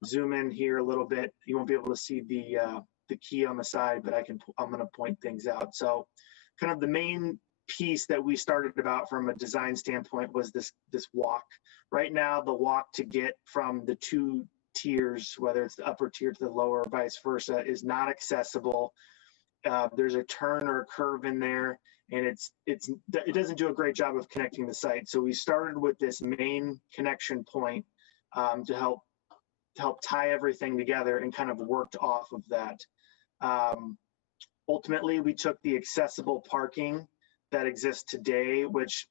zoom in here a little bit. You won't be able to see the key on the side, but I'm going to point things out. So kind of the main piece that we started about from a design standpoint was this walk. Right now, the walk to get from the two tiers, whether it's the upper tier to the lower, or vice versa, is not accessible. There's a turn or a curve in there, and it doesn't do a great job of connecting the site. So we started with this main connection point to help tie everything together, and kind of worked off of that. Ultimately, we took the accessible parking that exists today, which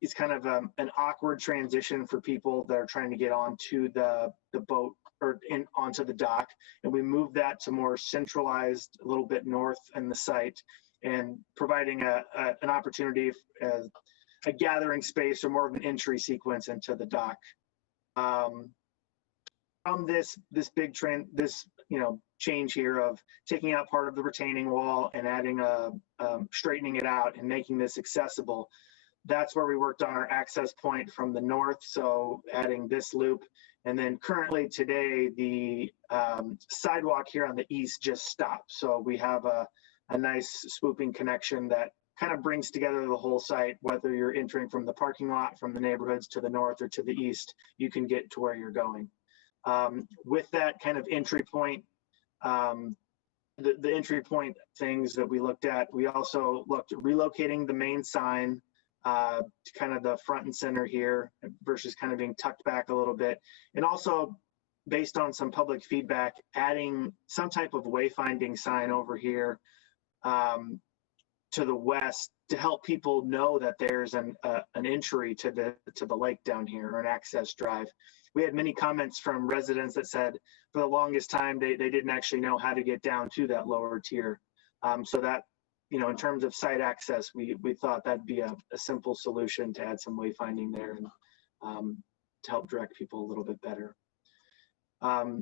is kind of an awkward transition for people that are trying to get onto the boat or onto the dock. And we moved that to more centralized, a little bit north in the site, and providing an opportunity, a gathering space, or more of an entry sequence into the dock. From this big trend, change here of taking out part of the retaining wall and adding straightening it out and making this accessible, that's where we worked on our access point from the north. So adding this loop, and then currently today the sidewalk here on the east just stops. So we have a nice swooping connection that kind of brings together the whole site. Whether you're entering from the parking lot, from the neighborhoods to the north or to the east, you can get to where you're going. With that kind of entry point, the entry point things that we looked at, we also looked at relocating the main sign to kind of the front and center here versus kind of being tucked back a little bit. And also, based on some public feedback, adding some type of wayfinding sign over here to the west to help people know that there's an entry to the lake down here, or an access drive. We had many comments from residents that said for the longest time they didn't actually know how to get down to that lower tier. So that, in terms of site access, we thought that'd be a simple solution to add some wayfinding there, and to help direct people a little bit better.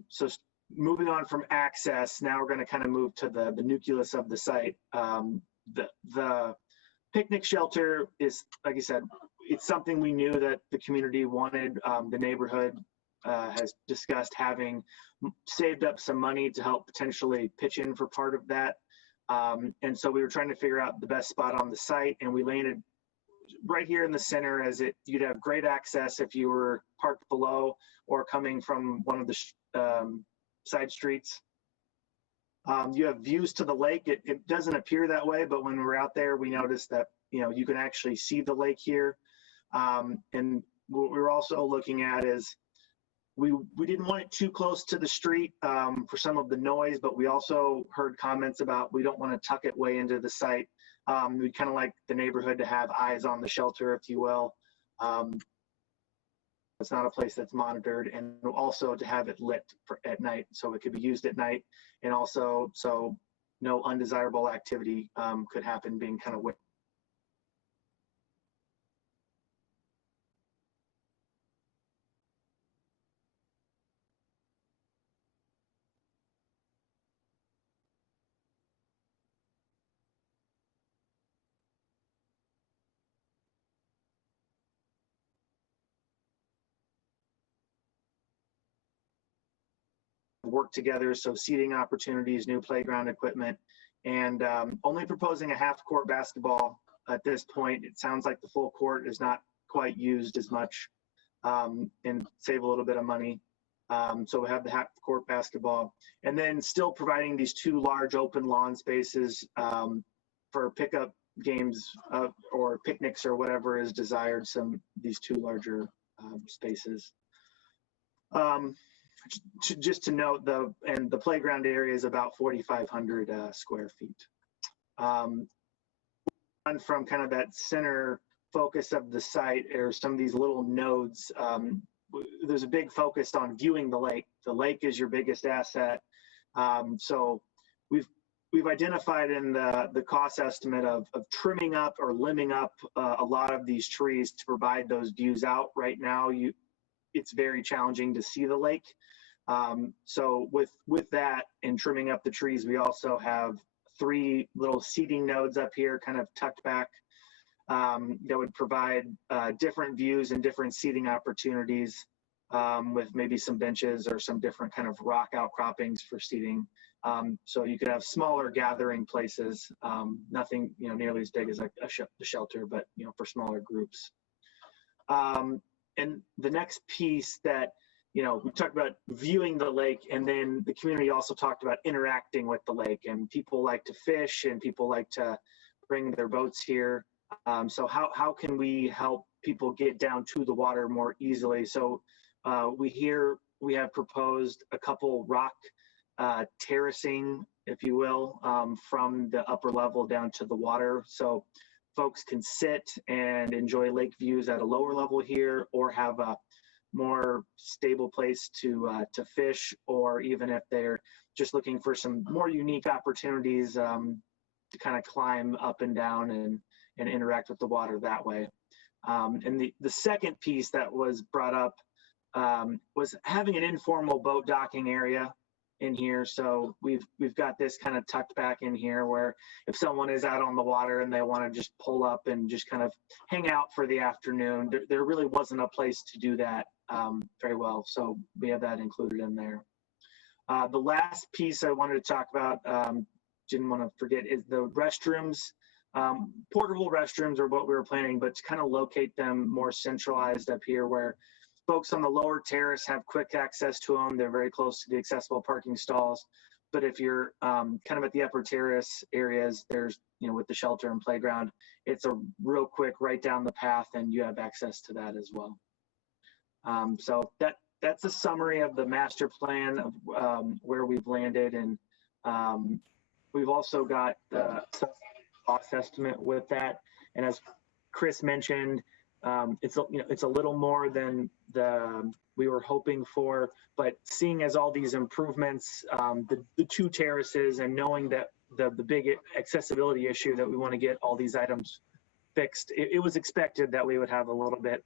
So moving on from access, now we're going to kind of move to the nucleus of the site. The picnic shelter is, like I said, it's something we knew that the community wanted. The neighborhood has discussed having saved up some money to help potentially pitch in for part of that. And so we were trying to figure out the best spot on the site, and we landed right here in the center, as you'd have great access if you were parked below or coming from one of the side streets. You have views to the lake. It doesn't appear that way, but when we're out there, we noticed that you can actually see the lake here. And what we were also looking at is we didn't want it too close to the street for some of the noise, but we also heard comments about we don't want to tuck it way into the site. We kind of like the neighborhood to have eyes on the shelter, if you will. It's not a place that's monitored, and also to have it lit at night, so it could be used at night. And also, so no undesirable activity could happen, being kind of work together. So seating opportunities, new playground equipment, and only proposing a half-court basketball at this point. It sounds like the full court is not quite used as much, and save a little bit of money. So we have the half-court basketball, and then still providing these 2 large open lawn spaces for pickup games or picnics or whatever is desired. These 2 larger spaces. Just to note, the playground area is about 4,500 square feet. From kind of that center focus of the site are some of these little nodes. There's a big focus on viewing the lake. The lake is your biggest asset. So we've identified in the cost estimate of trimming up or limbing up a lot of these trees to provide those views out. Right now, it's very challenging to see the lake. So with that and trimming up the trees, we also have 3 little seating nodes up here, kind of tucked back, that would provide different views and different seating opportunities, with maybe some benches or some different kind of rock outcroppings for seating. So you could have smaller gathering places, nothing nearly as big as like the shelter, but for smaller groups. And the next piece that we talked about viewing the lake, and then the community also talked about interacting with the lake, and people like to fish and people like to bring their boats here. So how can we help people get down to the water more easily? So we have proposed a couple rock terracing, if you will, from the upper level down to the water. So folks can sit and enjoy lake views at a lower level here, or have a more stable place to fish, or even if they're just looking for some more unique opportunities to kind of climb up and down and interact with the water that way. And the second piece that was brought up was having an informal boat docking area in here. So we've got this kind of tucked back in here, where if someone is out on the water and they want to just pull up and just kind of hang out for the afternoon, there really wasn't a place to do that very well. So we have that included in there. The last piece I wanted to talk about, didn't want to forget, is the restrooms. Portable restrooms are what we were planning, but to kind of locate them more centralized up here, where folks on the lower terrace have quick access to them. They're very close to the accessible parking stalls. But if you're kind of at the upper terrace areas, there's, with the shelter and playground, it's a real quick right down the path, and you have access to that as well. So that's a summary of the master plan of where we've landed. And we've also got the cost estimate with that. And as Chris mentioned, it's a little more than we were hoping for, but seeing as all these improvements, the 2 terraces, and knowing that the big accessibility issue that we want to get all these items fixed, it was expected that we would have a little bit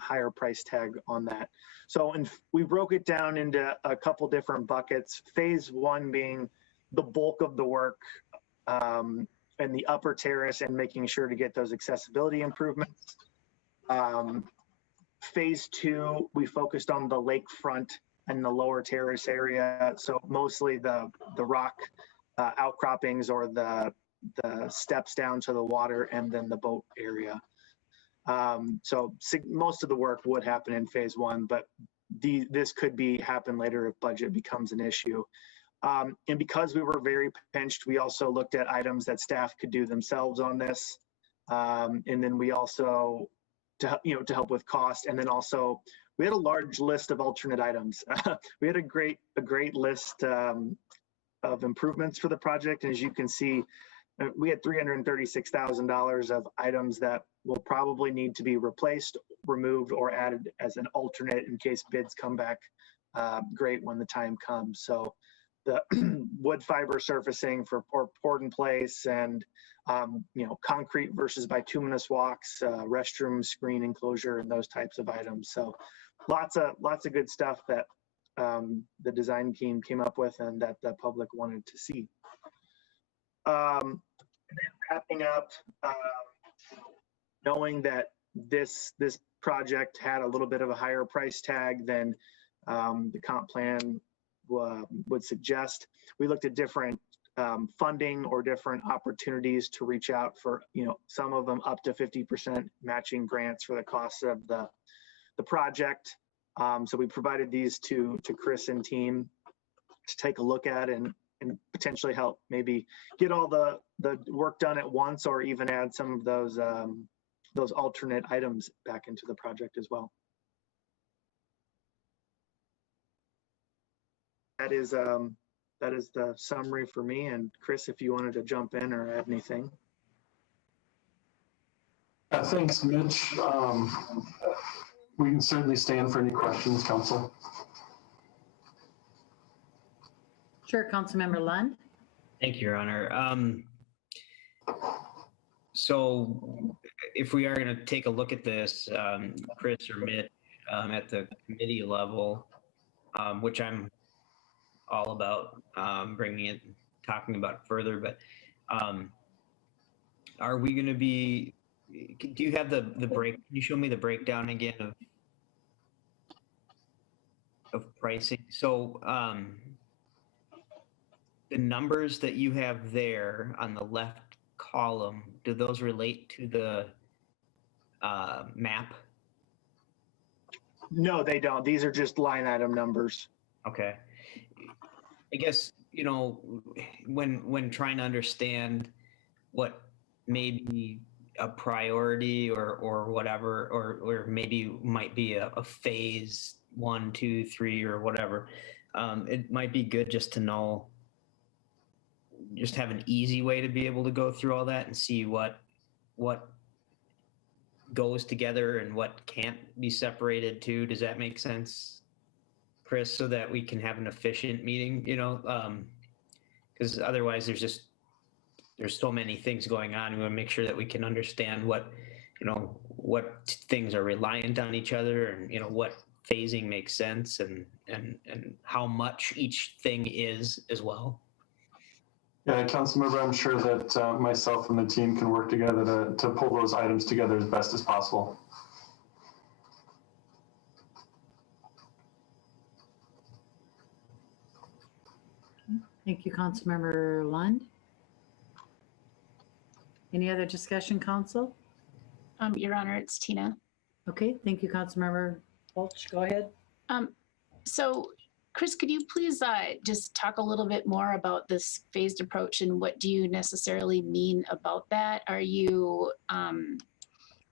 higher price tag on that. So we broke it down into a couple different buckets. Phase 1 being the bulk of the work, and the upper terrace, and making sure to get those accessibility improvements. Phase 2, we focused on the lakefront and the lower terrace area. So mostly the rock outcroppings, or the steps down to the water, and then the boat area. So most of the work would happen in phase 1, but this could happen later if budget becomes an issue. And because we were very pinched, we also looked at items that staff could do themselves on this. And then we also, to help with cost. And then also we had a large list of alternate items. We had a great list of improvements for the project. And as you can see, we had $336,000 of items that will probably need to be replaced, removed, or added as an alternate in case bids come back great when the time comes. So the wood fiber surfacing or poured in place, and concrete versus bituminous walks, restroom screen enclosure, and those types of items. So lots of good stuff that the design team came up with and that the public wanted to see. And then wrapping up, knowing that this project had a little bit of a higher price tag than the comp plan would suggest, we looked at different funding or different opportunities to reach out for, some of them up to 50% matching grants for the cost of the project. So we provided these to Chris and team to take a look at and potentially help maybe get all the work done at once, or even add some of those alternate items back into the project as well. That is the summary for me. And Chris, if you wanted to jump in or add anything. Thanks, Mitch. We can certainly stand for any questions, Council. Sure, Councilmember Lund. Thank you, Your Honor. So if we are going to take a look at this, Chris or Mitch, at the committee level, which I'm all about talking about further, but are we going to be, do you have the break? Can you show me the breakdown again of pricing? So the numbers that you have there on the left column, do those relate to the map? No, they don't. These are just line item numbers. Okay. I guess, when trying to understand what may be a priority or whatever, or maybe might be a phase 1, 2, 3, or whatever, it might be good just to know, just have an easy way to be able to go through all that and see what goes together and what can't be separated too. Does that make sense, Chris? So that we can have an efficient meeting, because otherwise there's so many things going on. We want to make sure that we can understand what things are reliant on each other, and what phasing makes sense, and how much each thing is as well. Yeah, Councilmember, I'm sure that myself and the team can work together to pull those items together as best as possible. Thank you, Councilmember Lund. Any other discussion, Council? Your Honor, it's Tina. Okay, thank you, Councilmember Welch. Go ahead. So, Chris, could you please just talk a little bit more about this phased approach, and what do you necessarily mean about that? Are you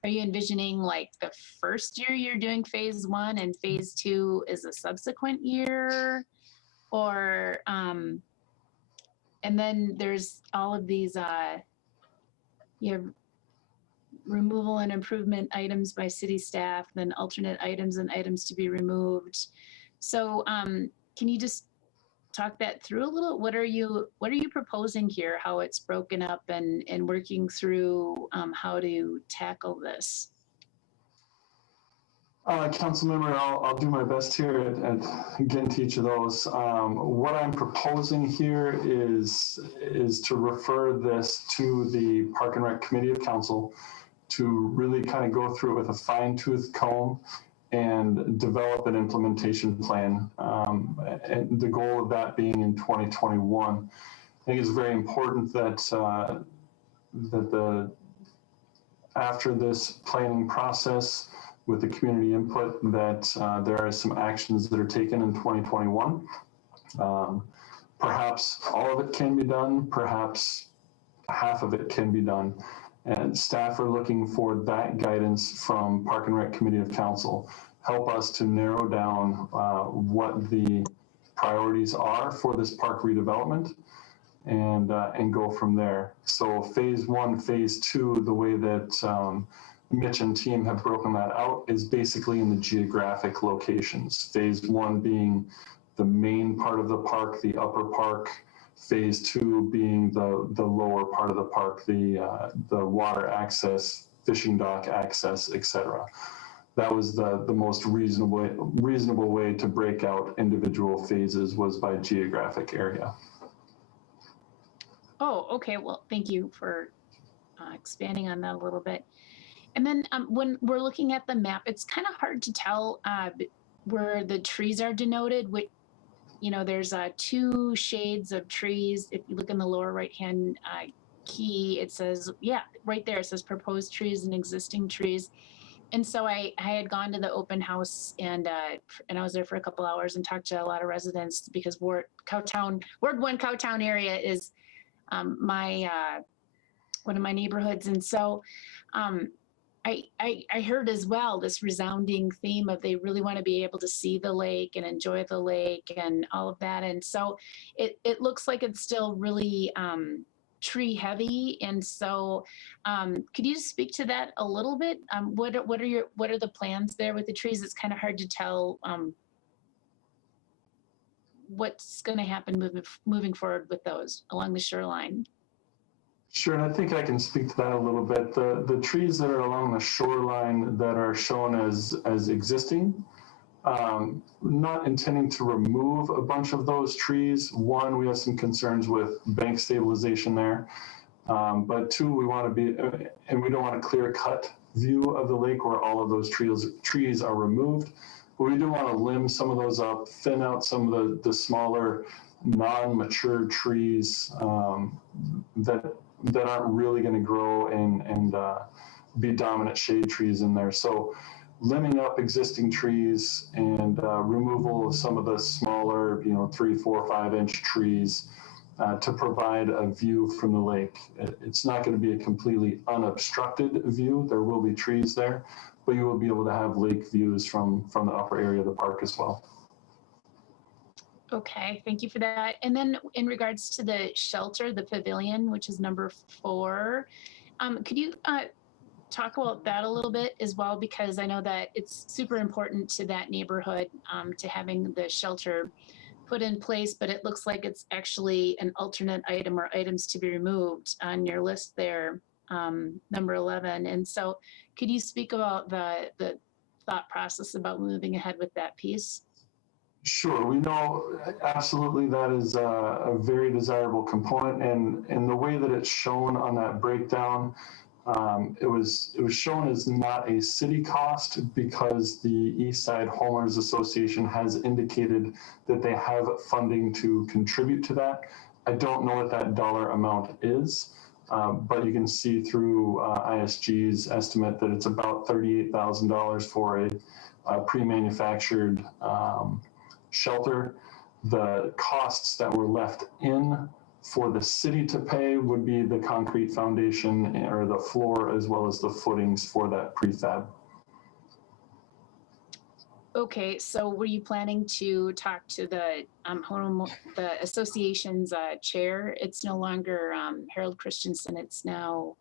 envisioning like the first year you're doing phase 1 and phase 2 is a subsequent year, or and then there's all of these you have removal and improvement items by city staff, then alternate items and items to be removed. So can you just talk that through a little? What are you proposing here, how it's broken up, and working through how to tackle this? Councilmember, I'll do my best here at getting to each of those. What I'm proposing here is to refer this to the Park and Rec Committee of Council to really kind of go through it with a fine-tooth comb and develop an implementation plan. And the goal of that being in 2021. I think it's very important that after this planning process, with the community input, that there are some actions that are taken in 2021. Perhaps all of it can be done, perhaps half of it can be done. And staff are looking for that guidance from Park and Rec Committee of Council. Help us to narrow down what the priorities are for this park redevelopment, and go from there. So phase 1, phase 2, the way that Mitch and team have broken that out is basically in the geographic locations. Phase 1 being the main part of the park, the upper park, phase 2 being the lower part of the park, the water access, fishing dock access, etc. That was the most reasonable way to break out individual phases, was by geographic area. Oh, okay. Well, thank you for expanding on that a little bit. And then when we're looking at the map, it's kind of hard to tell where the trees are denoted. There's 2 shades of trees. If you look in the lower right-hand key, it says, yeah, right there, it says proposed trees and existing trees. And so I had gone to the open house and I was there for a couple hours and talked to a lot of residents, because Ward 1 Cowtown area is one of my neighborhoods. And so I heard as well this resounding theme of they really want to be able to see the lake and enjoy the lake and all of that. And so it looks like it's still really tree heavy. And so could you just speak to that a little bit? What are the plans there with the trees? It's kind of hard to tell what's going to happen moving forward with those along the shoreline. Sure, and I think I can speak to that a little bit. The trees that are along the shoreline that are shown as existing, not intending to remove a bunch of those trees. One, we have some concerns with bank stabilization there. But 2, we want to be, and we don't want a clear-cut view of the lake where all of those trees are removed. But we do want to limb some of those up, thin out some of the smaller, non-mature trees that aren't really going to grow and be dominant shade trees in there. So limbing up existing trees and removal of some of the smaller, 3, 4, 5 inch trees to provide a view from the lake. It's not going to be a completely unobstructed view. There will be trees there, but you will be able to have lake views from the upper area of the park as well. Okay, thank you for that. And then in regards to the shelter, the pavilion, which is number 4, could you talk about that a little bit as well? Because I know that it's super important to that neighborhood to having the shelter put in place, but it looks like it's actually an alternate item or items to be removed on your list there, number 11. And so could you speak about the thought process about moving ahead with that piece? Sure, we know absolutely that is a very desirable component, and the way that it's shown on that breakdown, it was shown as not a city cost because the East Side Homeowners Association has indicated that they have funding to contribute to that. I don't know what that dollar amount is, but you can see through ISG's estimate that it's about $38,000 for a pre-manufactured shelter. The costs that were left in for the city to pay would be the concrete foundation or the floor, as well as the footings for that prefab. Okay, so were you planning to talk to the association's chair? It's no longer Harold Christensen. It's now,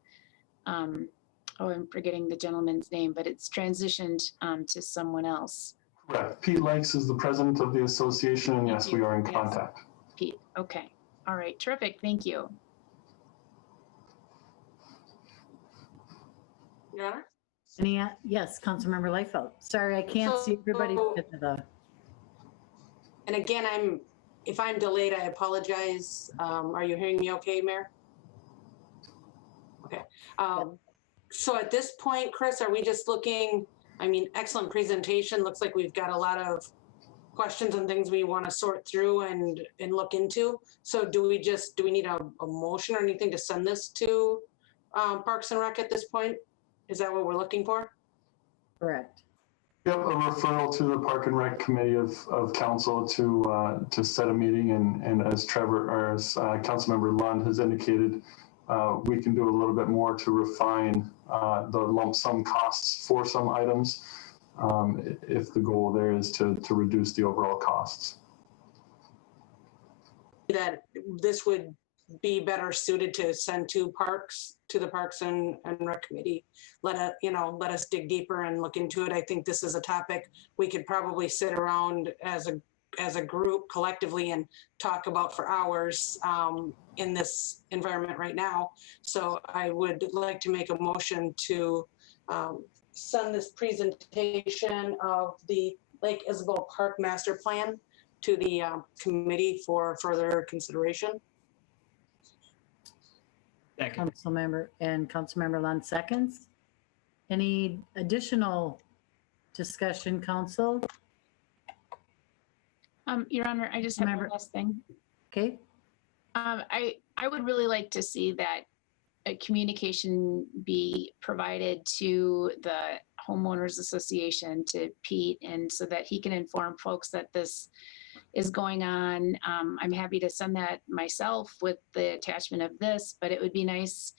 I'm forgetting the gentleman's name, but it's transitioned to someone else. Correct. Pete Lakes is the president of the association, and yes, we are in contact. Pete, okay. All right, terrific. Thank you. Your Honor? Yes, Councilmember Lightfoot. Sorry, I can't see everybody. And again, if I'm delayed, I apologize. Are you hearing me okay, Mayor? Okay. So at this point, Chris, are we just looking, excellent presentation. Looks like we've got a lot of questions and things we want to sort through and look into. So do we need a motion or anything to send this to Parks and Rec at this point? Is that what we're looking for? Correct. Yep, a referral to the Park and Rec Committee of Council to set a meeting, and as Councilmember Lund has indicated, we can do a little bit more to refine the lump sum costs for some items if the goal there is to reduce the overall costs. That this would be better suited to send to the Parks and Rec Committee. Let us dig deeper and look into it. I think this is a topic we could probably sit around as as a group collectively and talk about for hours in this environment right now. So I would like to make a motion to send this presentation of the Lake Isabel Park Master Plan to the committee for further consideration. Second. Councilmember Lund seconds. Any additional discussion, council? Your Honor, I just have one Member- last thing. Okay, I would really like to see that a communication be provided to the homeowners association, to Pete, and so that he can inform folks that this is going on. I'm happy to send that myself with the attachment of this, but it would be nice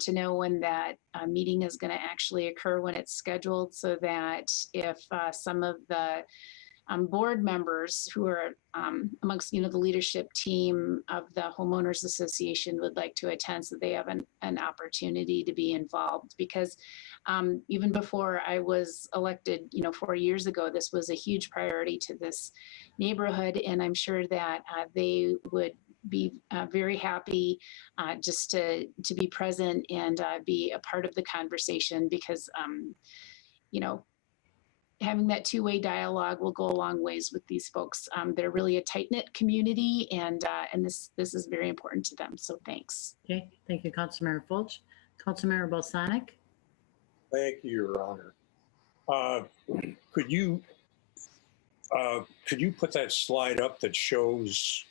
to know when that meeting is going to actually occur, when it's scheduled, so that if some of the board members who are amongst, the leadership team of the homeowners association would like to attend, so they have an opportunity to be involved. Because even before I was elected, 4 years ago, this was a huge priority to this neighborhood, and I'm sure that they would be very happy just to be present and be a part of the conversation, because having that two-way dialogue will go a long ways with these folks. They're really a tight-knit community, and this is very important to them. So thanks. okay. Thank you, Councilmember Fulch. Councilmember Balsanic? Thank you, Your Honor. Could you put that slide up that shows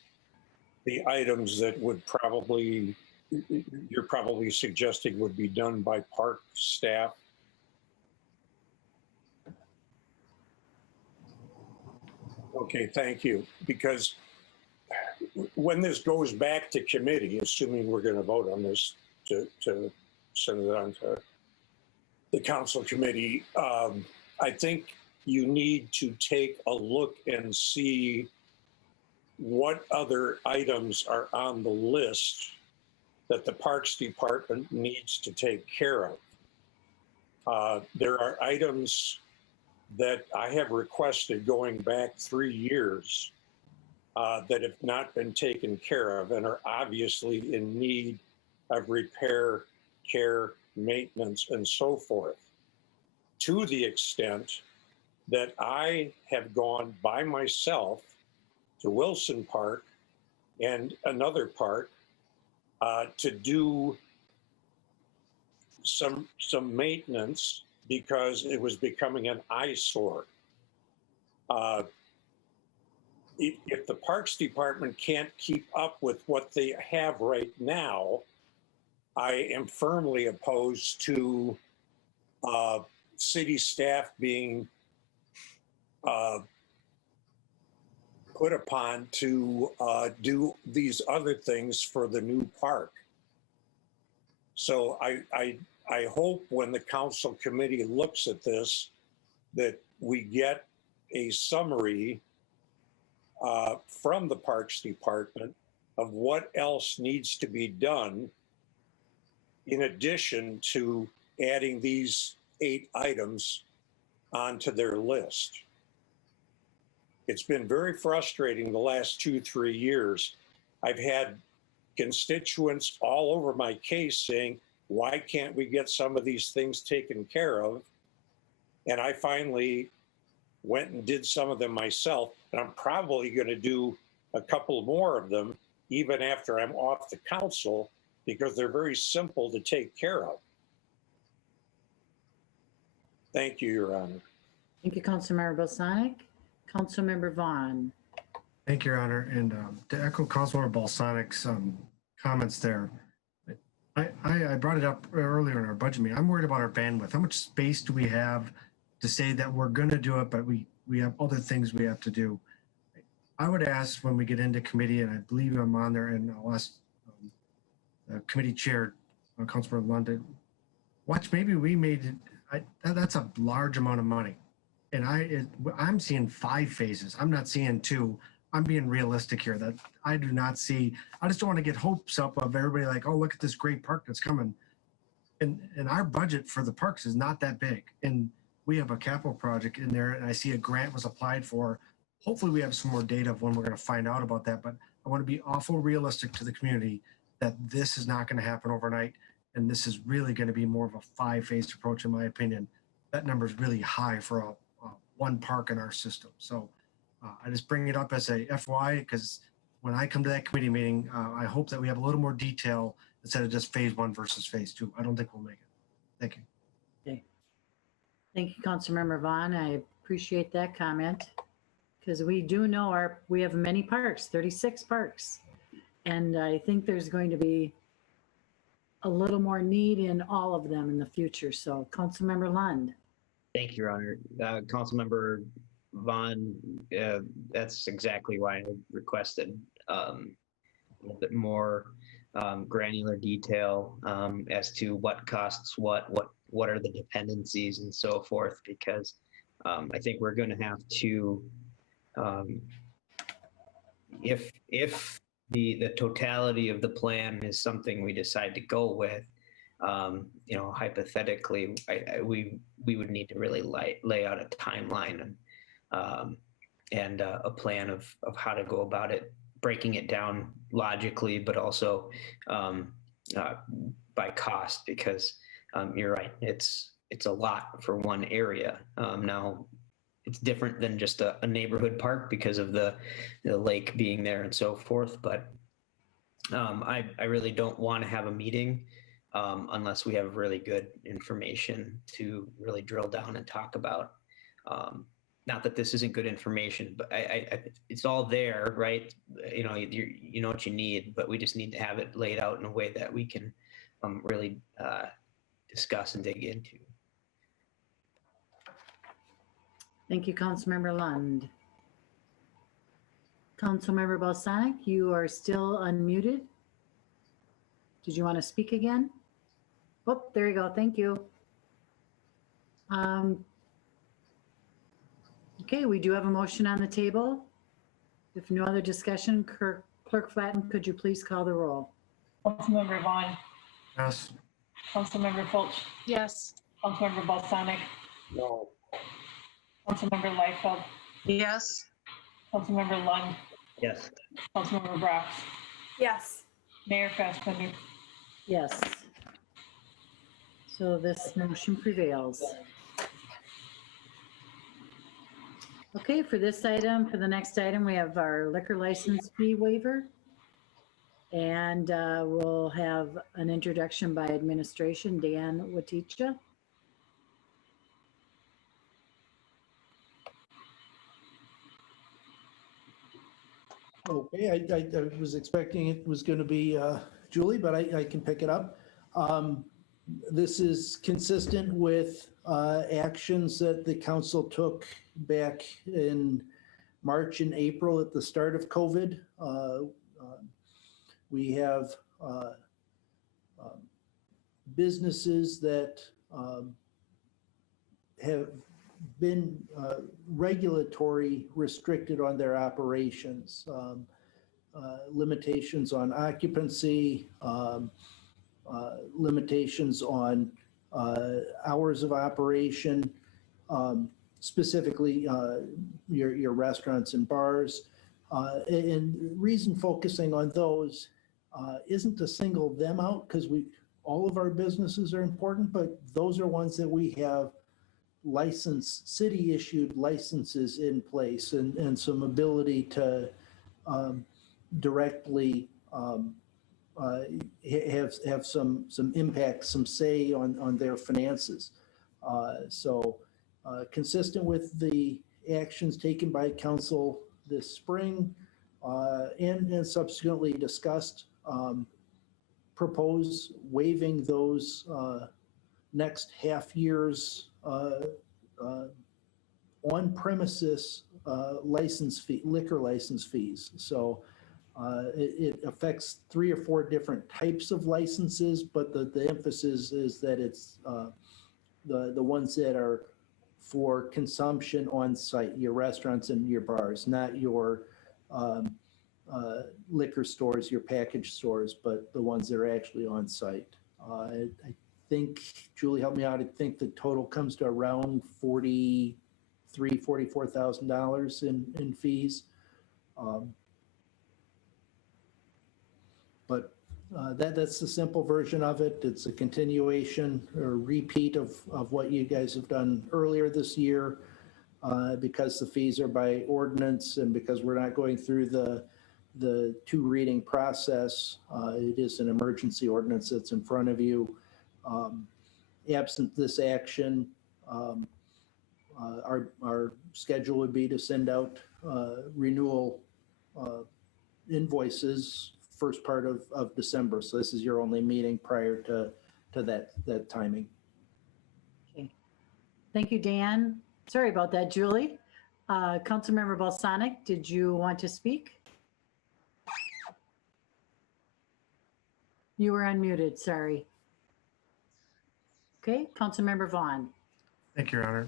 the items that you're probably suggesting would be done by park staff? Okay, thank you. Because when this goes back to committee, assuming we're going to vote on this to send it on to the council committee, I think you need to take a look and see what other items are on the list that the Parks Department needs to take care of. There are items that I have requested going back 3 years that have not been taken care of and are obviously in need of repair, care, maintenance, and so forth. To the extent that I have gone by myself to Wilson Park and another park to do some maintenance because it was becoming an eyesore. If the Parks Department can't keep up with what they have right now, I am firmly opposed to city staff being put upon to do these other things for the new park. So I hope when the council committee looks at this, that we get a summary from the Parks Department of what else needs to be done in addition to adding these 8 items onto their list. It's been very frustrating the last 2-3 years. I've had constituents all over my case saying, why can't we get some of these things taken care of? And I finally went and did some of them myself, and I'm probably going to do a couple more of them even after I'm off the council, because they're very simple to take care of. Thank you, Your Honor. Thank you, Councilmember Balsanic. Councilmember Vaughn? Thank you, Your Honor. And to echo Councilmember Balsanic's comments there, I brought it up earlier in our budget meeting. I'm worried about our bandwidth. How much space do we have to say that we're going to do it, but we have other things we have to do? I would ask when we get into committee, and I believe I'm on there, and I'll ask the committee chair, Councilmember London, watch, maybe we made it, that's a large amount of money. And I'm seeing 5 phases. I'm not seeing 2. I'm being realistic here that I do not see. I just don't want to get hopes up of everybody like, oh, look at this great park that's coming. And our budget for the parks is not that big. And we have a capital project in there, and I see a grant was applied for. hopefully we have some more data of when we're going to find out about that. But I want to be awful realistic to the community that this is not going to happen overnight. And this is really going to be more of a 5-phased approach, in my opinion. That number is really high for a one park in our system. So I just bring it up as a FYI, because when I come to that committee meeting, I hope that we have a little more detail instead of just phase 1 versus phase 2. I don't think we'll make it. Thank you. Okay. Thank you, Councilmember Vaughn. I appreciate that comment, because we do know we have many parks, 36 parks. And I think there's going to be a little more need in all of them in the future. So Councilmember Lund. Thank you, Your Honor. Councilmember Vaughn, that's exactly why I requested a little bit more granular detail as to what costs what are the dependencies and so forth, because I think we're going to have to, if the totality of the plan is something we decide to go with, hypothetically, we would need to really lay out a timeline and a plan of how to go about it, breaking it down logically, but also by cost, because you're right, it's a lot for one area. Now, it's different than just a neighborhood park because of the lake being there and so forth, but I really don't want to have a meeting unless we have really good information to really drill down and talk about. Not that this isn't good information, but it's all there, right? You know what you need, but we just need to have it laid out in a way that we can really discuss and dig into. Thank you, Councilmember Lund. Councilmember Balsanic, you are still unmuted. Did you want to speak again? Oh, there you go. Thank you. Okay, we do have a motion on the table. If no other discussion, Clerk Flatten, could you please call the roll? Councilmember Vaughn. Yes. Councilmember Fulch. Yes. Councilmember Balsanic. No. Councilmember Liefeld. Yes. Councilmember Lund. Yes. Councilmember Brox. Yes. Mayor Fassbender. Yes. So this motion prevails. Okay, for this item, for the next item, we have our liquor license fee waiver. And we'll have an introduction by administration, Dan Waticha. Okay, I was expecting it was going to be Julie, but I can pick it up. This is consistent with actions that the council took back in March and April at the start of COVID. We have businesses that have been regulatory restricted on their operations, limitations on occupancy, limitations on hours of operation, specifically your restaurants and bars. And reason focusing on those isn't to single them out, because all of our businesses are important, but those are ones that we have city issued licenses in place and some ability to directly have some impact, some say on their finances. So consistent with the actions taken by council this spring and subsequently discussed, propose waiving those next half years on premises liquor license fees. So it affects 3 or 4 different types of licenses, but the emphasis is that it's the ones that are for consumption on site, your restaurants and your bars, not your liquor stores, your package stores, but the ones that are actually on site. I think, Julie, help me out, I think the total comes to around 40 $44,000 in fees. But that's the simple version of it. It's a continuation or repeat of what you guys have done earlier this year. Because the fees are by ordinance and because we're not going through the two reading process, it is an emergency ordinance that's in front of you. Absent this action, our schedule would be to send out renewal invoices first part of December. So this is your only meeting prior to that timing. Okay. Thank you, Dan. Sorry about that, Julie. Councilmember Balsonic, did you want to speak? You were unmuted, sorry. Okay, Councilmember Vaughn. Thank you, Your Honor.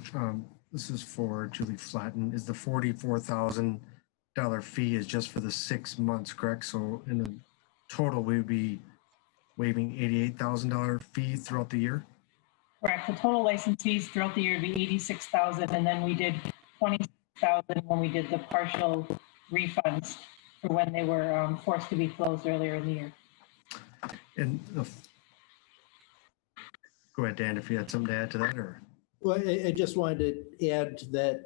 This is for Julie Flatten. Is the $44,000 fee is just for the 6 months, correct? So in the total, we would be waiving $88,000 fee throughout the year? Correct. The total license fees throughout the year would be 86,000, and then we did 26,000 when we did the partial refunds for when they were forced to be closed earlier in the year. And go ahead, Dan, if you had something to add to that, or? Well, I just wanted to add that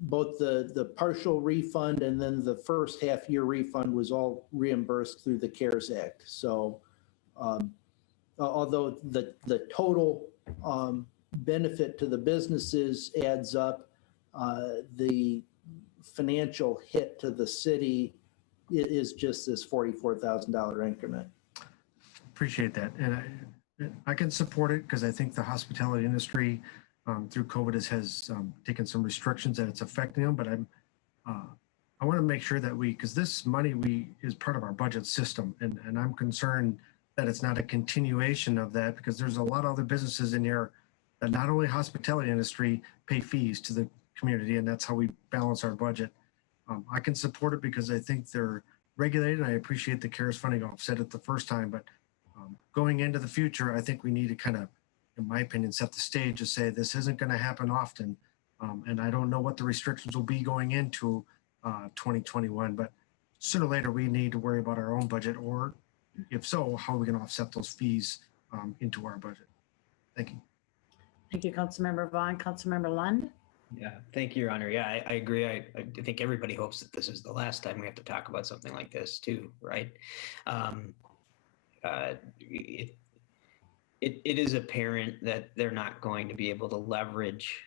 both the partial refund and then the first half year refund was all reimbursed through the CARES Act. So although the total benefit to the businesses adds up, the financial hit to the city is just this $44,000 increment. Appreciate that. And I can support it because I think the hospitality industry through COVID has taken some restrictions that it's affecting them, but I want to make sure that because this money is part of our budget system, and I'm concerned that it's not a continuation of that, because there's a lot of other businesses in here that not only hospitality industry pay fees to the community, and that's how we balance our budget. I can support it because I think they're regulated, and I appreciate the CARES funding offset it the first time, but going into the future, I think we need to kind of, in my opinion, set the stage to say this isn't going to happen often. And I don't know what the restrictions will be going into 2021, but sooner or later we need to worry about our own budget, or if so, how are we going to offset those fees into our budget? Thank you. Thank you, Councilmember Vaughn. Councilmember Lund. Yeah, thank you, Your Honor. Yeah, I agree. I think everybody hopes that this is the last time we have to talk about something like this too, right? It is apparent that they're not going to be able to leverage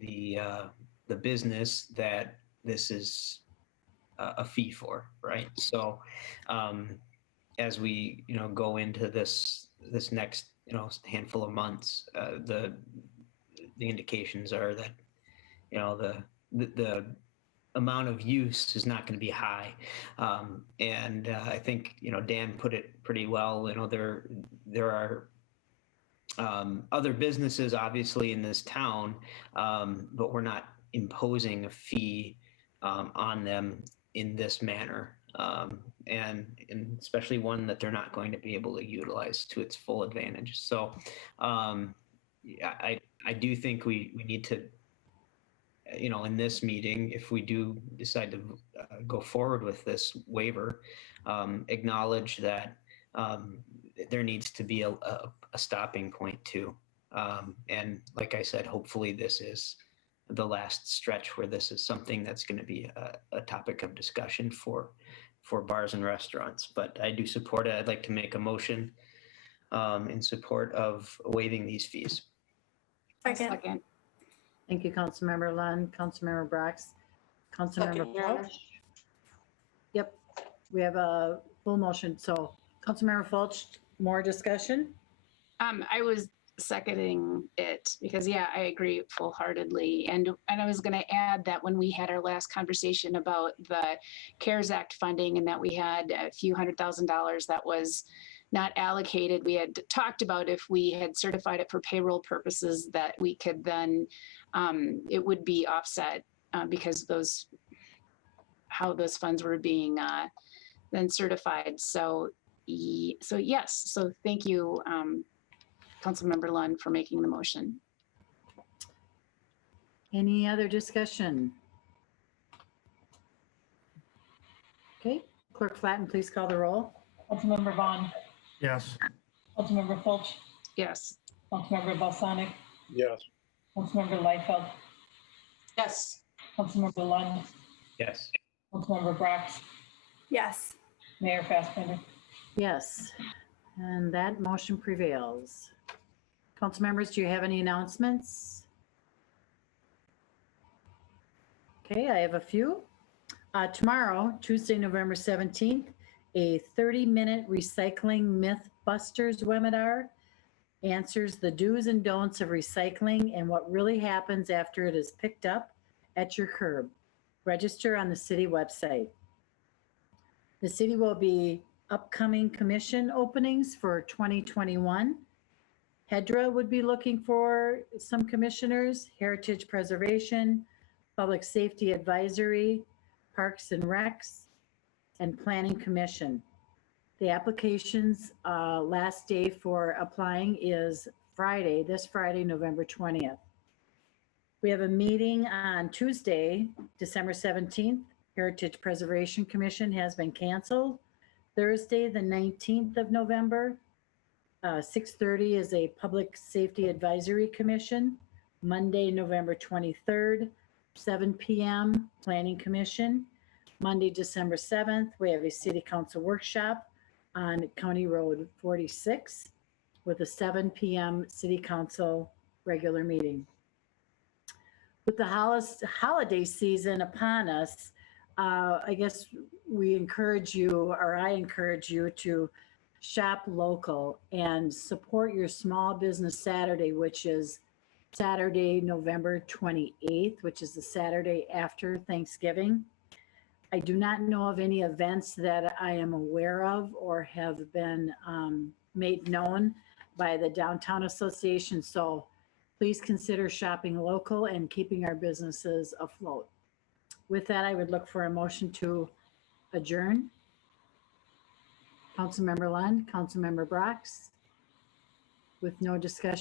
the business that this is a fee for, right? So as we go into this next handful of months, the indications are that the amount of use is not going to be high, and I think Dan put it pretty well. There are other businesses obviously in this town, but we're not imposing a fee on them in this manner, and especially one that they're not going to be able to utilize to its full advantage. So I do think we need to, in this meeting, if we do decide to go forward with this waiver, acknowledge that there needs to be a stopping point too. And like I said, hopefully this is the last stretch where this is something that's going to be a topic of discussion for bars and restaurants. But I do support it. I'd like to make a motion in support of waiving these fees. Second. Thank you, Councilmember Lund. Councilmember Brox. Councilmember Second, Your Honor. Fulch. Yep, we have a full motion. So Councilmember Fulch, more discussion? I was seconding it because, yeah, I agree full-heartedly. And I was going to add that when we had our last conversation about the CARES Act funding and that we had a few $100,000 that was not allocated, we had talked about if we had certified it for payroll purposes that we could then, it would be offset because how those funds were being then certified. So yes, so thank you, Councilmember Lund, for making the motion. Any other discussion? Okay, Clerk Flatten, please call the roll. Councilmember Vaughn, Yes. Councilmember Fulch, Yes. Councilmember Balsonic, Yes. Councilmember Liefeld, Yes. Councilmember Lund, Yes. Councilmember Brox, Yes. Mayor Fassbender. Yes, and that motion prevails. Council members, do you have any announcements? Okay, I have a few. Tomorrow, Tuesday, November 17th, a 30-minute recycling myth busters webinar answers the do's and don'ts of recycling and what really happens after it is picked up at your curb. Register on the city website. The city will be upcoming commission openings for 2021. Hedra would be looking for some commissioners, Heritage Preservation, Public Safety Advisory, Parks and Recs, and Planning Commission. The application's last day for applying is Friday, this Friday, November 20th. We have a meeting on Tuesday, December 17th. Heritage Preservation Commission has been canceled. Thursday, the 19th of November, 6:30 is a Public Safety Advisory Commission. Monday, November 23rd, 7 p.m., Planning Commission. Monday, December 7th, we have a City Council workshop on County Road 46 with a 7 p.m. City Council regular meeting. With the holiday season upon us, I guess we encourage you, or I encourage you, to shop local and support your small business Saturday, which is Saturday, November 28th, which is the Saturday after Thanksgiving. I do not know of any events that I am aware of or have been made known by the Downtown Association. So please consider shopping local and keeping our businesses afloat. With that, I would look for a motion to adjourn. Councilmember Lund, Councilmember Brox. With no discussion.